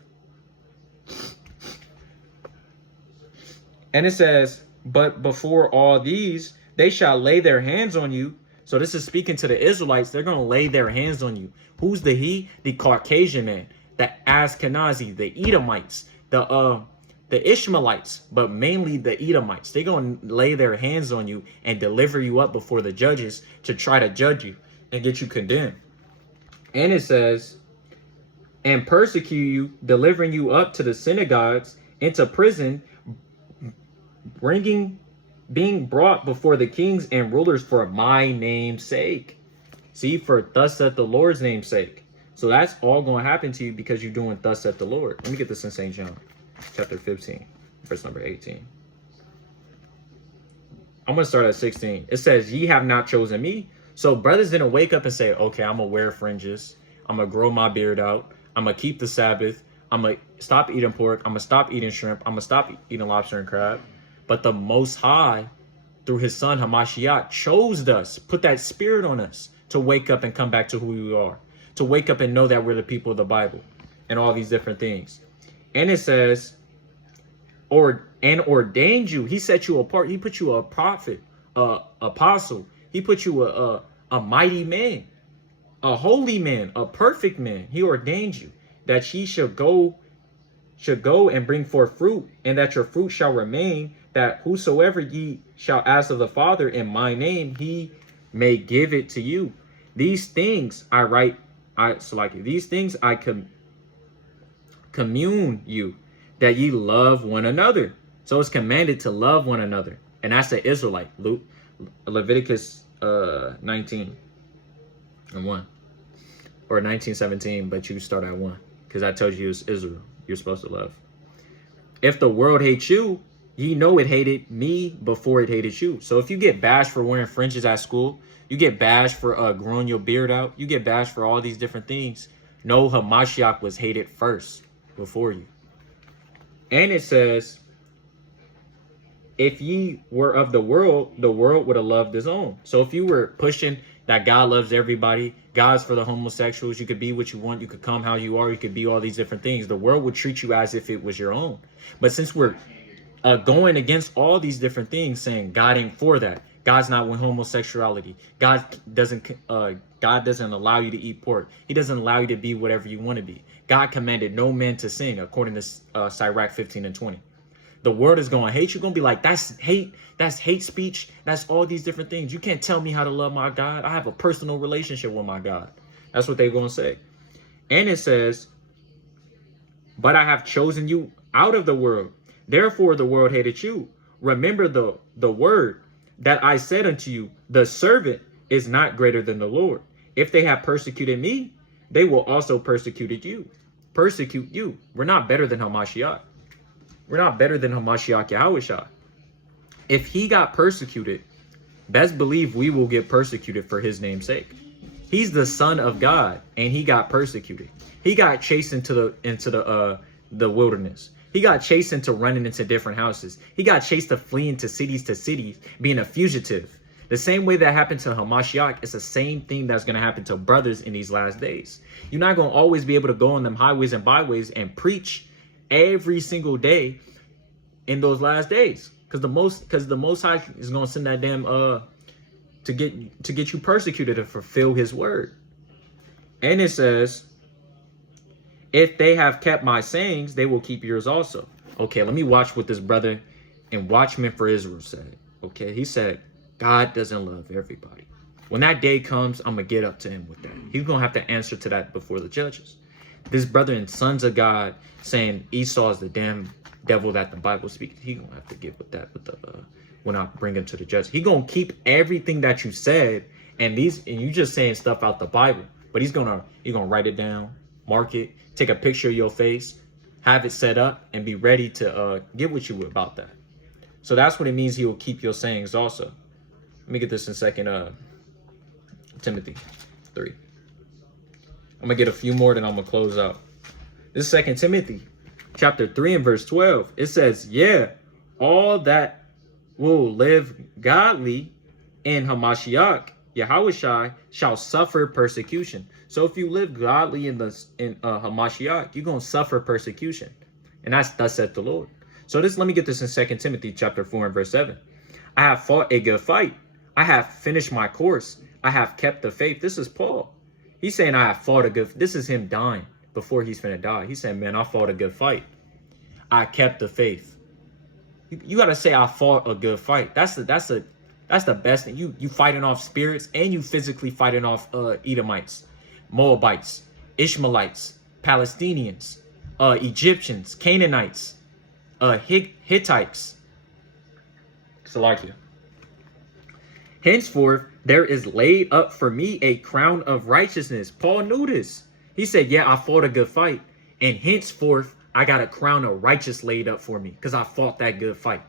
And it says, but before all these, they shall lay their hands on you. So this is speaking to the Israelites. They're going to lay their hands on you. Who's the he? The Caucasian man, the Ashkenazi, the Edomites, the Ishmaelites, but mainly the Edomites. They're going to lay their hands on you and deliver you up before the judges to try to judge you and get you condemned. And it says, and persecute you, delivering you up to the synagogues, into prison, being brought before the kings and rulers for my name's sake. See, for thus saith the Lord's name's sake. So that's all going to happen to you because you're doing thus saith the Lord. Let me get this in St. John, chapter 15, verse number 18. I'm going to start at 16. It says, ye have not chosen me. So brothers didn't wake up and say, okay, I'm going to wear fringes. I'm going to grow my beard out. I'm going to keep the Sabbath. I'm going to stop eating pork. I'm going to stop eating shrimp. I'm going to stop eating lobster and crab. But the Most High, through his son Hamashiach, chose us, put that spirit on us to wake up and come back to who we are, to wake up and know that we're the people of the Bible and all these different things. And it says, and ordained you. He set you apart. He put you a prophet, apostle. He put you a mighty man, a holy man, a perfect man. He ordained you that ye should go and bring forth fruit, and that your fruit shall remain, that whosoever ye shall ask of the Father in my name, he may give it to you. These things I write, these things I commune you, that ye love one another. So it's commanded to love one another. And that's the Israelite. Leviticus 19 and 1. Or 19:17, but you start at 1. Because I told you it's Israel you're supposed to love. If the world hates you, ye know it hated me before it hated you. So if you get bashed for wearing fringes at school, you get bashed for growing your beard out, you get bashed for all these different things, know Hamashiach was hated first before you. And it says, if ye were of the world would have loved his own. So if you were pushing that God loves everybody, God's for the homosexuals, you could be what you want, you could come how you are, you could be all these different things, the world would treat you as if it was your own. But since we're going against all these different things, saying God ain't for that, God's not with homosexuality, God doesn't allow you to eat pork, he doesn't allow you to be whatever you want to be, God commanded no man to sin, according to Sirach 15 and 20. The world is going to hate you. Going to be like, that's hate speech. That's all these different things. You can't tell me how to love my God. I have a personal relationship with my God. That's what they're going to say. And it says, but I have chosen you out of the world. Therefore, the world hated you. Remember the word that I said unto you, the servant is not greater than the Lord. If they have persecuted me, they will also persecute you. We're not better than Hamashiach. We're not better than Hamashiach Yahushua. If he got persecuted, best believe we will get persecuted for his name's sake. He's the Son of God, and he got persecuted. He got chased into the wilderness. He got chased into running into different houses. He got chased to fleeing to cities, being a fugitive. The same way that happened to Hamashiach, it's the same thing that's going to happen to brothers in these last days. You're not going to always be able to go on them highways and byways and preach every single day in those last days, because the most high is going to send that damn to get you persecuted to fulfill his word. And it says, if they have kept my sayings, they will keep yours also. Okay, let me watch what this brother in Watchman for Israel said. Okay, he said God doesn't love everybody. When that day comes, I'm gonna get up to him with that. He's gonna have to answer to that before the judges. This brother in Sons of God saying Esau is the damn devil that the Bible speaks. He gonna have to get with that when I bring him to the judge. He gonna keep everything that you said and you just saying stuff out the Bible. But he's gonna write it down, mark it, take a picture of your face, have it set up, and be ready to get with you about that. So that's what it means. He will keep your sayings also. Let me get this in 2 Timothy 3. I'm going to get a few more, then I'm going to close out. This is 2 Timothy chapter 3 and verse 12. It says, yeah, all that will live godly in Hamashiach, Yahushai, shall suffer persecution. So if you live godly in Hamashiach, you're going to suffer persecution. And thus saith the Lord. So let me get this in 2 Timothy chapter 4 and verse 7. I have fought a good fight. I have finished my course. I have kept the faith. This is Paul. He's saying I have fought a good. This is him dying before he's finna die. He's saying, man, I fought a good fight. I kept the faith. You got to say I fought a good fight. That's the best thing. You fighting off spirits, and you physically fighting off Edomites, Moabites, Ishmaelites, Palestinians, Egyptians, Canaanites, Hittites. Salakia. Henceforth, there is laid up for me a crown of righteousness. Paul knew this. He said, yeah, I fought a good fight. And henceforth, I got a crown of righteous laid up for me because I fought that good fight.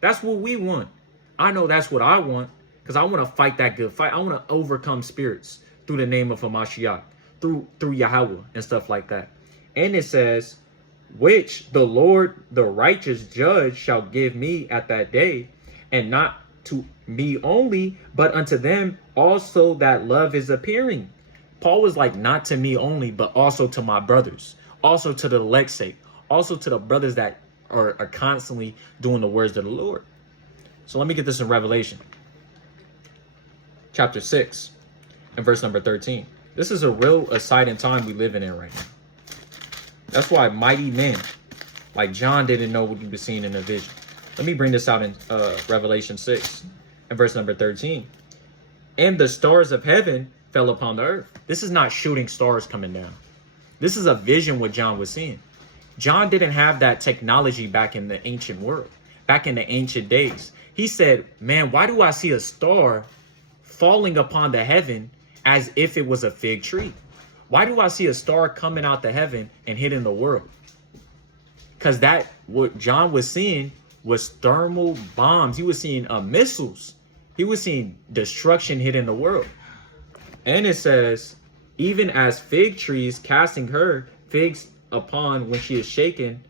That's what we want. I know that's what I want because I want to fight that good fight. I want to overcome spirits through the name of Hamashiach, through Yahweh and stuff like that. And it says, which the Lord, the righteous judge, shall give me at that day, and not to me only, but unto them also that love is appearing. Paul was like, not to me only, but also to my brothers, also to the elect's sake, also to the brothers that are constantly doing the words of the Lord. So let me get this in Revelation chapter 6 and verse number 13. This is a real exciting time we living in right now. That's why mighty men like John didn't know what he was seeing in a vision. Let me bring this out in Revelation 6 and verse number 13. And the stars of heaven fell upon the earth. This is not shooting stars coming down. This is a vision what John was seeing. John didn't have that technology back in the ancient world, back in the ancient days. He said, man, why do I see a star falling upon the heaven as if it was a fig tree? Why do I see a star coming out the heaven and hitting the world? Because that what John was seeing was thermal bombs. He was seeing missiles. He was seeing destruction hitting the world. And it says, even as fig trees casting her figs upon when she is shaken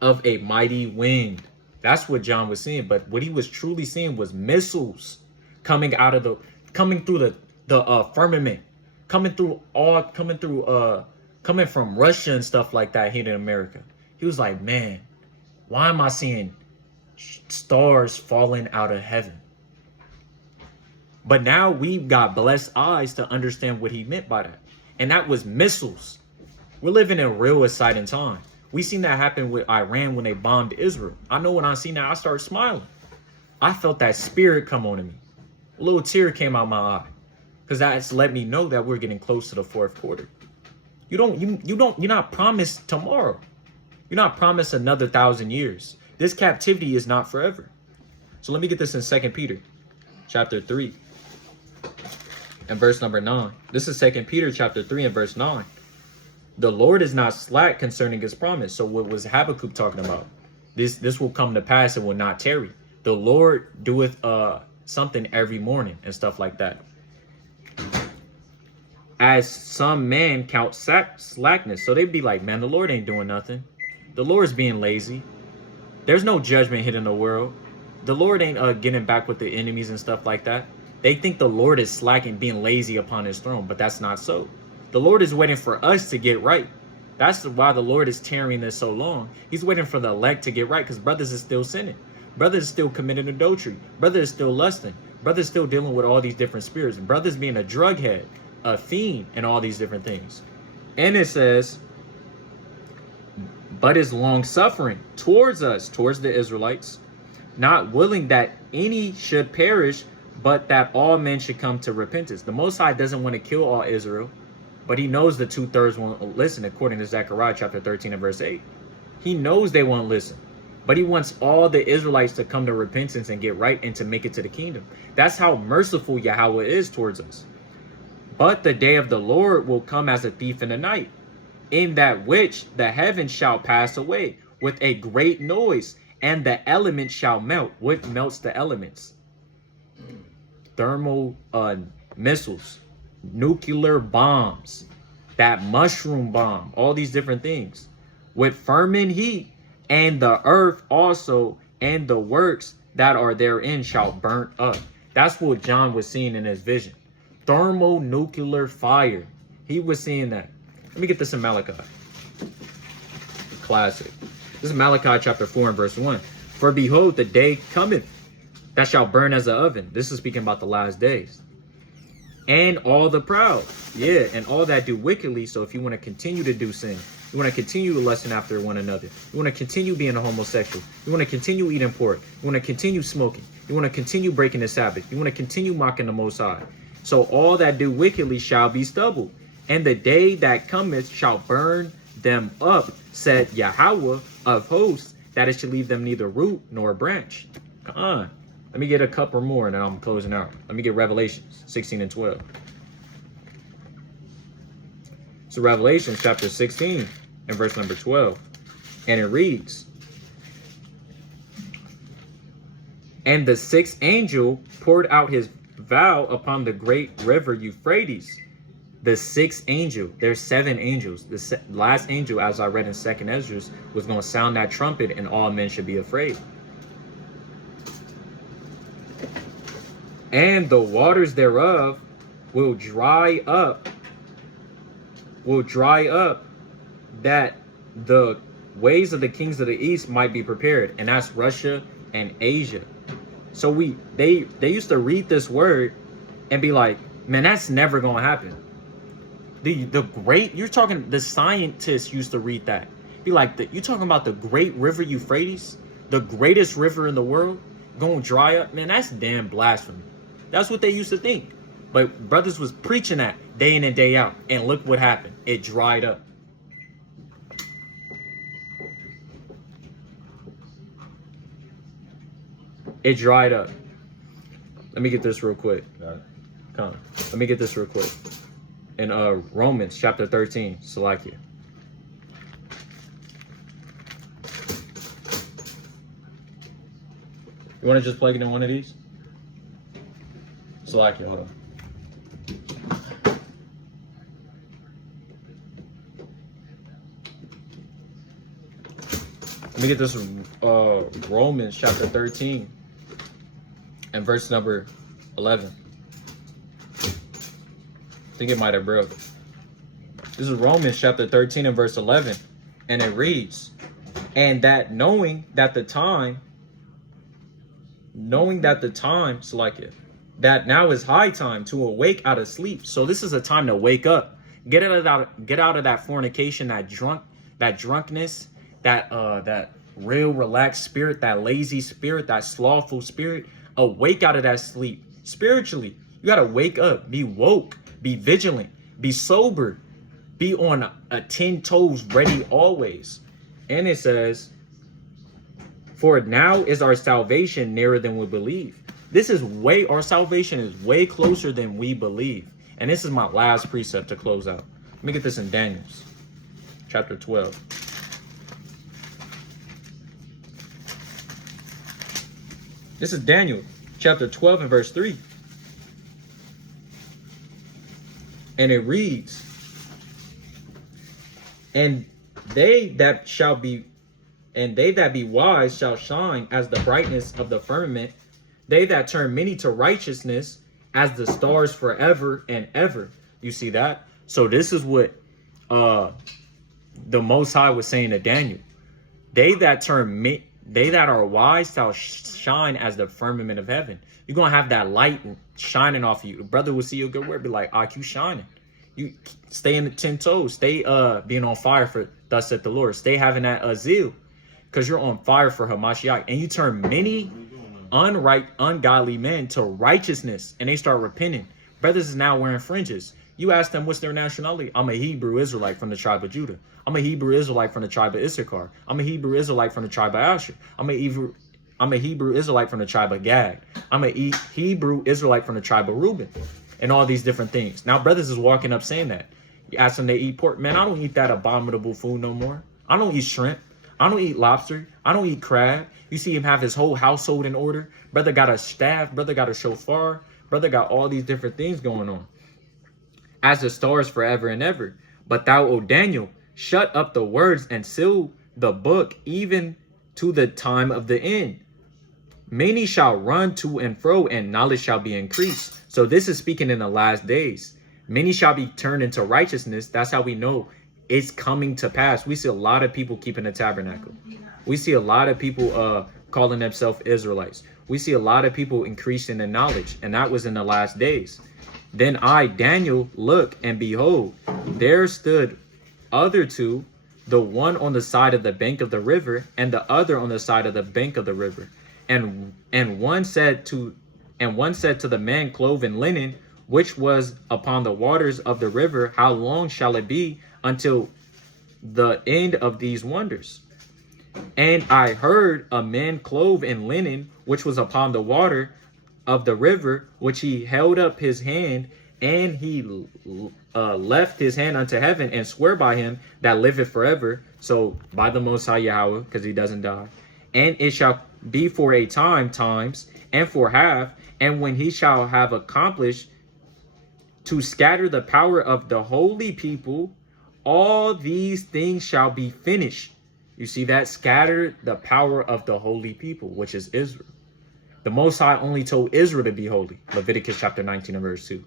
of a mighty wind. That's what John was seeing. But what he was truly seeing was missiles coming through the firmament, coming from Russia and stuff like that here in America. He was like, man, why am I seeing stars falling out of heaven? But now we've got blessed eyes to understand what he meant by that. And that was missiles. We're living in a real exciting time. We seen that happen with Iran when they bombed Israel. I know when I seen that, I started smiling. I felt that spirit come on me. A little tear came out my eye. Because that's let me know that we're getting close to the fourth quarter. You're not promised tomorrow. You're not promised another 1,000 years. This captivity is not forever. So let me get this in 2 Peter chapter 3 and verse number 9. This is 2 Peter chapter 3 and verse 9. The Lord is not slack concerning his promise. So what was Habakkuk talking about? This will come to pass and will not tarry. The Lord doeth something every morning and stuff like that. As some men count slackness. So they'd be like, man, the Lord ain't doing nothing. The Lord's being lazy. There's no judgment hitting the world. The Lord ain't getting back with the enemies and stuff like that. They think the Lord is slacking, being lazy upon his throne, but that's not so. The Lord is waiting for us to get right. That's why the Lord is tarrying this so long. He's waiting for the elect to get right because brothers is still sinning. Brothers is still committing adultery. Brothers is still lusting. Brothers still dealing with all these different spirits. Brothers being a drug head, a fiend, and all these different things. And it says, but is long suffering towards us, towards the Israelites, not willing that any should perish, but that all men should come to repentance. The Most High doesn't want to kill all Israel, but he knows the 2/3 won't listen, according to Zechariah chapter 13 and verse 8. He knows they won't listen, but he wants all the Israelites to come to repentance and get right and to make it to the kingdom. That's how merciful Yahweh is towards us. But the day of the Lord will come as a thief in the night, in that which the heavens shall pass away with a great noise, and the elements shall melt. What melts the elements? Thermal missiles, nuclear bombs, that mushroom bomb, all these different things. With fervent heat, and the earth also, and the works that are therein shall burn up. That's what John was seeing in his vision. Thermonuclear fire. He was seeing that. Let me get this in Malachi. Classic. This is Malachi chapter 4 and verse 1. For behold, the day cometh that shall burn as an oven. This is speaking about the last days. And all the proud. Yeah, and all that do wickedly. So if you want to continue to do sin, you want to continue to lust after one another, you want to continue being a homosexual, you want to continue eating pork, you want to continue smoking, you want to continue breaking the Sabbath, you want to continue mocking the Most High. So all that do wickedly shall be stubbled, and the day that cometh shall burn them up, said Yahweh of hosts, that it should leave them neither root nor branch. Come on. Let me get a couple more and then I'm closing out. Let me get Revelations 16 and 12. So Revelation chapter 16 and verse number 12. And it reads, and the sixth angel poured out his vial upon the great river Euphrates. The sixth angel, there's 7 angels. The last angel, as I read in 2nd Ezra, was going to sound that trumpet, and all men should be afraid. And the waters thereof will dry up, that the ways of the kings of the east might be prepared. And that's Russia and Asia. So they used to read this word and be like, man, that's never gonna happen. The scientists used to read that. Be like, you're talking about the great river Euphrates, the greatest river in the world, gonna dry up? Man, that's damn blasphemy. That's what they used to think. But brothers was preaching that day in and day out. And look what happened. It dried up. It dried up. Let me get this real quick. Come on. Let me get this real quick. In Romans chapter 13, Salakia. You want to just plug it in one of these? Salakia, hold on. Let me get this Romans chapter 13 and verse number 11. I think it might have broke. This is Romans chapter 13 and verse 11. And it reads, and that knowing that the time, Salakia, that now is high time to awake out of sleep. So this is a time to wake up. Get out of that fornication, that drunkenness, that real relaxed spirit, that lazy spirit, that slothful spirit. Awake out of that sleep. Spiritually, you gotta wake up, be woke, be vigilant, be sober, be on 10 toes, ready always. And it says, for now is our salvation nearer than we believe. Our salvation is way closer than we believe. And this is my last precept to close out. Let me get this in Daniel chapter 12. This is Daniel chapter 12 and verse 3. And it reads, and they that be wise shall shine as the brightness of the firmament, they that turn many to righteousness as the stars forever and ever. You see that? So this is what the Most High was saying to Daniel. They that are wise shall shine as the firmament of heaven. You're going to have that light shining off of you. A brother will see your good word, be like, you shining. You stay in the 10 toes. Stay being on fire for thus saith the Lord. Stay having that zeal, because you're on fire for Hamashiach. And you turn many ungodly men to righteousness, and they start repenting. Brothers is now wearing fringes. You ask them what's their nationality. I'm a Hebrew Israelite from the tribe of Judah. I'm a Hebrew Israelite from the tribe of Issachar. I'm a Hebrew Israelite from the tribe of Asher. I'm a Hebrew Israelite from the tribe of Gad. I'm a Hebrew Israelite from the tribe of Reuben. And all these different things. Now, brothers is walking up saying that. You ask them they eat pork. Man, I don't eat that abominable food no more. I don't eat shrimp. I don't eat lobster. I don't eat crab. You see him have his whole household in order. Brother got a staff. Brother got a shofar. Brother got all these different things going on. As the stars forever and ever. But thou, O Daniel, shut up the words and seal the book even to the time of the end. Many shall run to and fro, and knowledge shall be increased. So this is speaking in the last days. Many shall be turned into righteousness. That's how we know it's coming to pass. We see a lot of people keeping the tabernacle. We see a lot of people calling themselves Israelites. We see a lot of people increasing in knowledge, and that was in the last days. Then I, Daniel, look, and behold, there stood other two, the one on the side of the bank of the river, and the other on the side of the bank of the river. And one said to the man clothed in linen, which was upon the waters of the river, how long shall it be until the end of these wonders? And I heard a man clothed in linen, which was upon the water of the river, which he held up his hand And he left his hand unto heaven and swear by him that liveth forever. So by the Most High Yahweh, because he doesn't die. And it shall be for a times, and for half. And when he shall have accomplished to scatter the power of the holy people, all these things shall be finished. You see that? Scatter the power of the holy people, which is Israel. The Most High only told Israel to be holy. Leviticus chapter 19 and verse 2.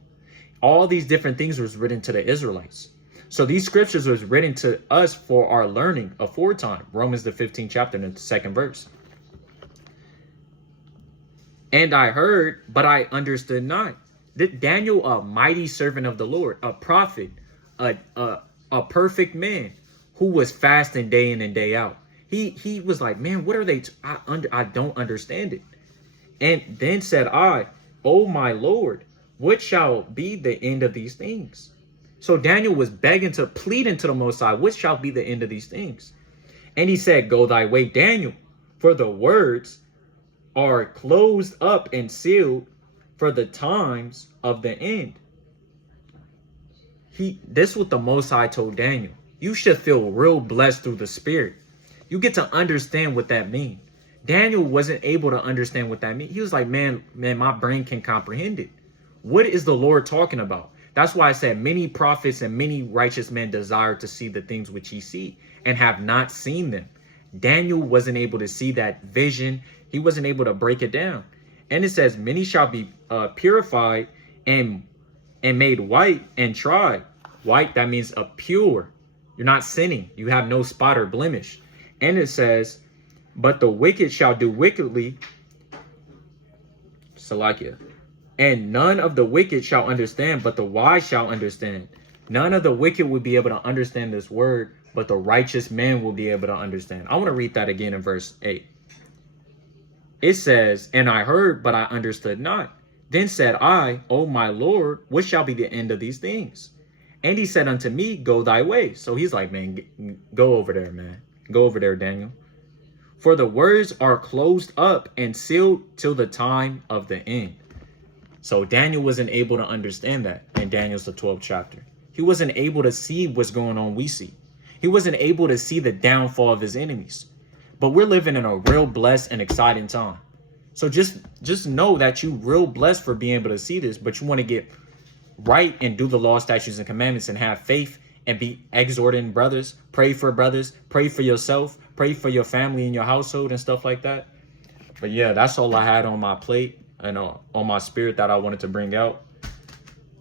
All these different things was written to the Israelites. So these scriptures was written to us for our learning aforetime. Romans the 15th chapter and the 2nd verse. And I heard, but I understood not. Daniel, a mighty servant of the Lord, a prophet, a perfect man who was fasting day in and day out. He was like, man, what are they? I don't understand it. And then said I, oh my Lord, what shall be the end of these things? So Daniel was pleading to the Most High, what shall be the end of these things? And he said, go thy way, Daniel, for the words are closed up and sealed for the times of the end. This is what the Most High told Daniel. You should feel real blessed through the Spirit. You get to understand what that means. Daniel wasn't able to understand what that means. He was like, man, my brain can comprehend it. What is the Lord talking about? That's why I said many prophets and many righteous men desire to see the things which ye see and have not seen them. Daniel wasn't able to see that vision. He wasn't able to break it down. And it says, many shall be purified and made white and tried. White, that means a pure. You're not sinning. You have no spot or blemish. And it says, but the wicked shall do wickedly. Salakia. And none of the wicked shall understand, but the wise shall understand. None of the wicked will be able to understand this word, but the righteous man will be able to understand. I want to read that again in verse 8. It says, and I heard, but I understood not. Then said I, O my Lord, what shall be the end of these things? And he said unto me, go thy way. So he's like, man, go over there, man. Go over there, Daniel. For the words are closed up and sealed till the time of the end. So Daniel wasn't able to understand that in Daniel's the 12th chapter. He wasn't able to see what's going on we see. He wasn't able to see the downfall of his enemies. But we're living in a real blessed and exciting time. So just know that you real blessed for being able to see this, but you want to get right and do the law, statutes, and commandments and have faith and be exhorting brothers, pray for yourself, pray for your family and your household and stuff like that. But yeah, that's all I had on my plate and on my spirit that I wanted to bring out.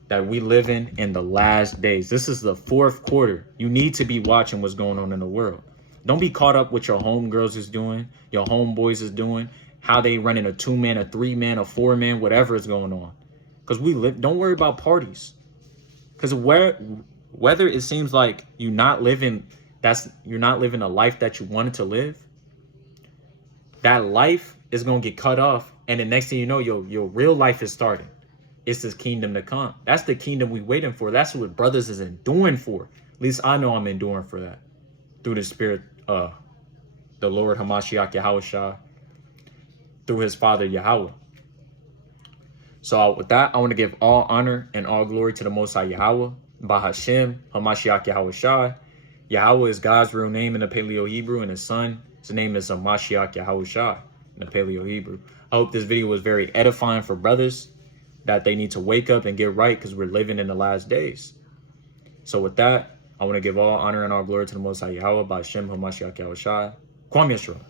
That we living in the last days. This is the 4th quarter. You need to be watching what's going on in the world. Don't be caught up with your homegirls is doing, your homeboys is doing, how they running a 2-man, a 3-man, a 4-man, whatever is going on. Because don't worry about parties. Because whether it seems like you're not living a life that you wanted to live, that life is going to get cut off. And the next thing you know, your real life is starting. It's this kingdom to come. That's the kingdom we waiting for. That's what brothers is enduring for. At least I know I'm enduring for that. Through the Spirit, the Lord Hamashiach Yahushua, through his Father Yahweh. So with that, I want to give all honor and all glory to the Most High Yahweh, Bahashem Hamashiach Yahushua. Yahweh is God's real name in the Paleo Hebrew, and his son, his name is Hamashiach Yahushua in the Paleo Hebrew. I hope this video was very edifying for brothers, that they need to wake up and get right because we're living in the last days. So with that, I want to give all honor and all glory to the Most High Yahweh by Shem HaMashiach Yahushua. Kwam Yeshua.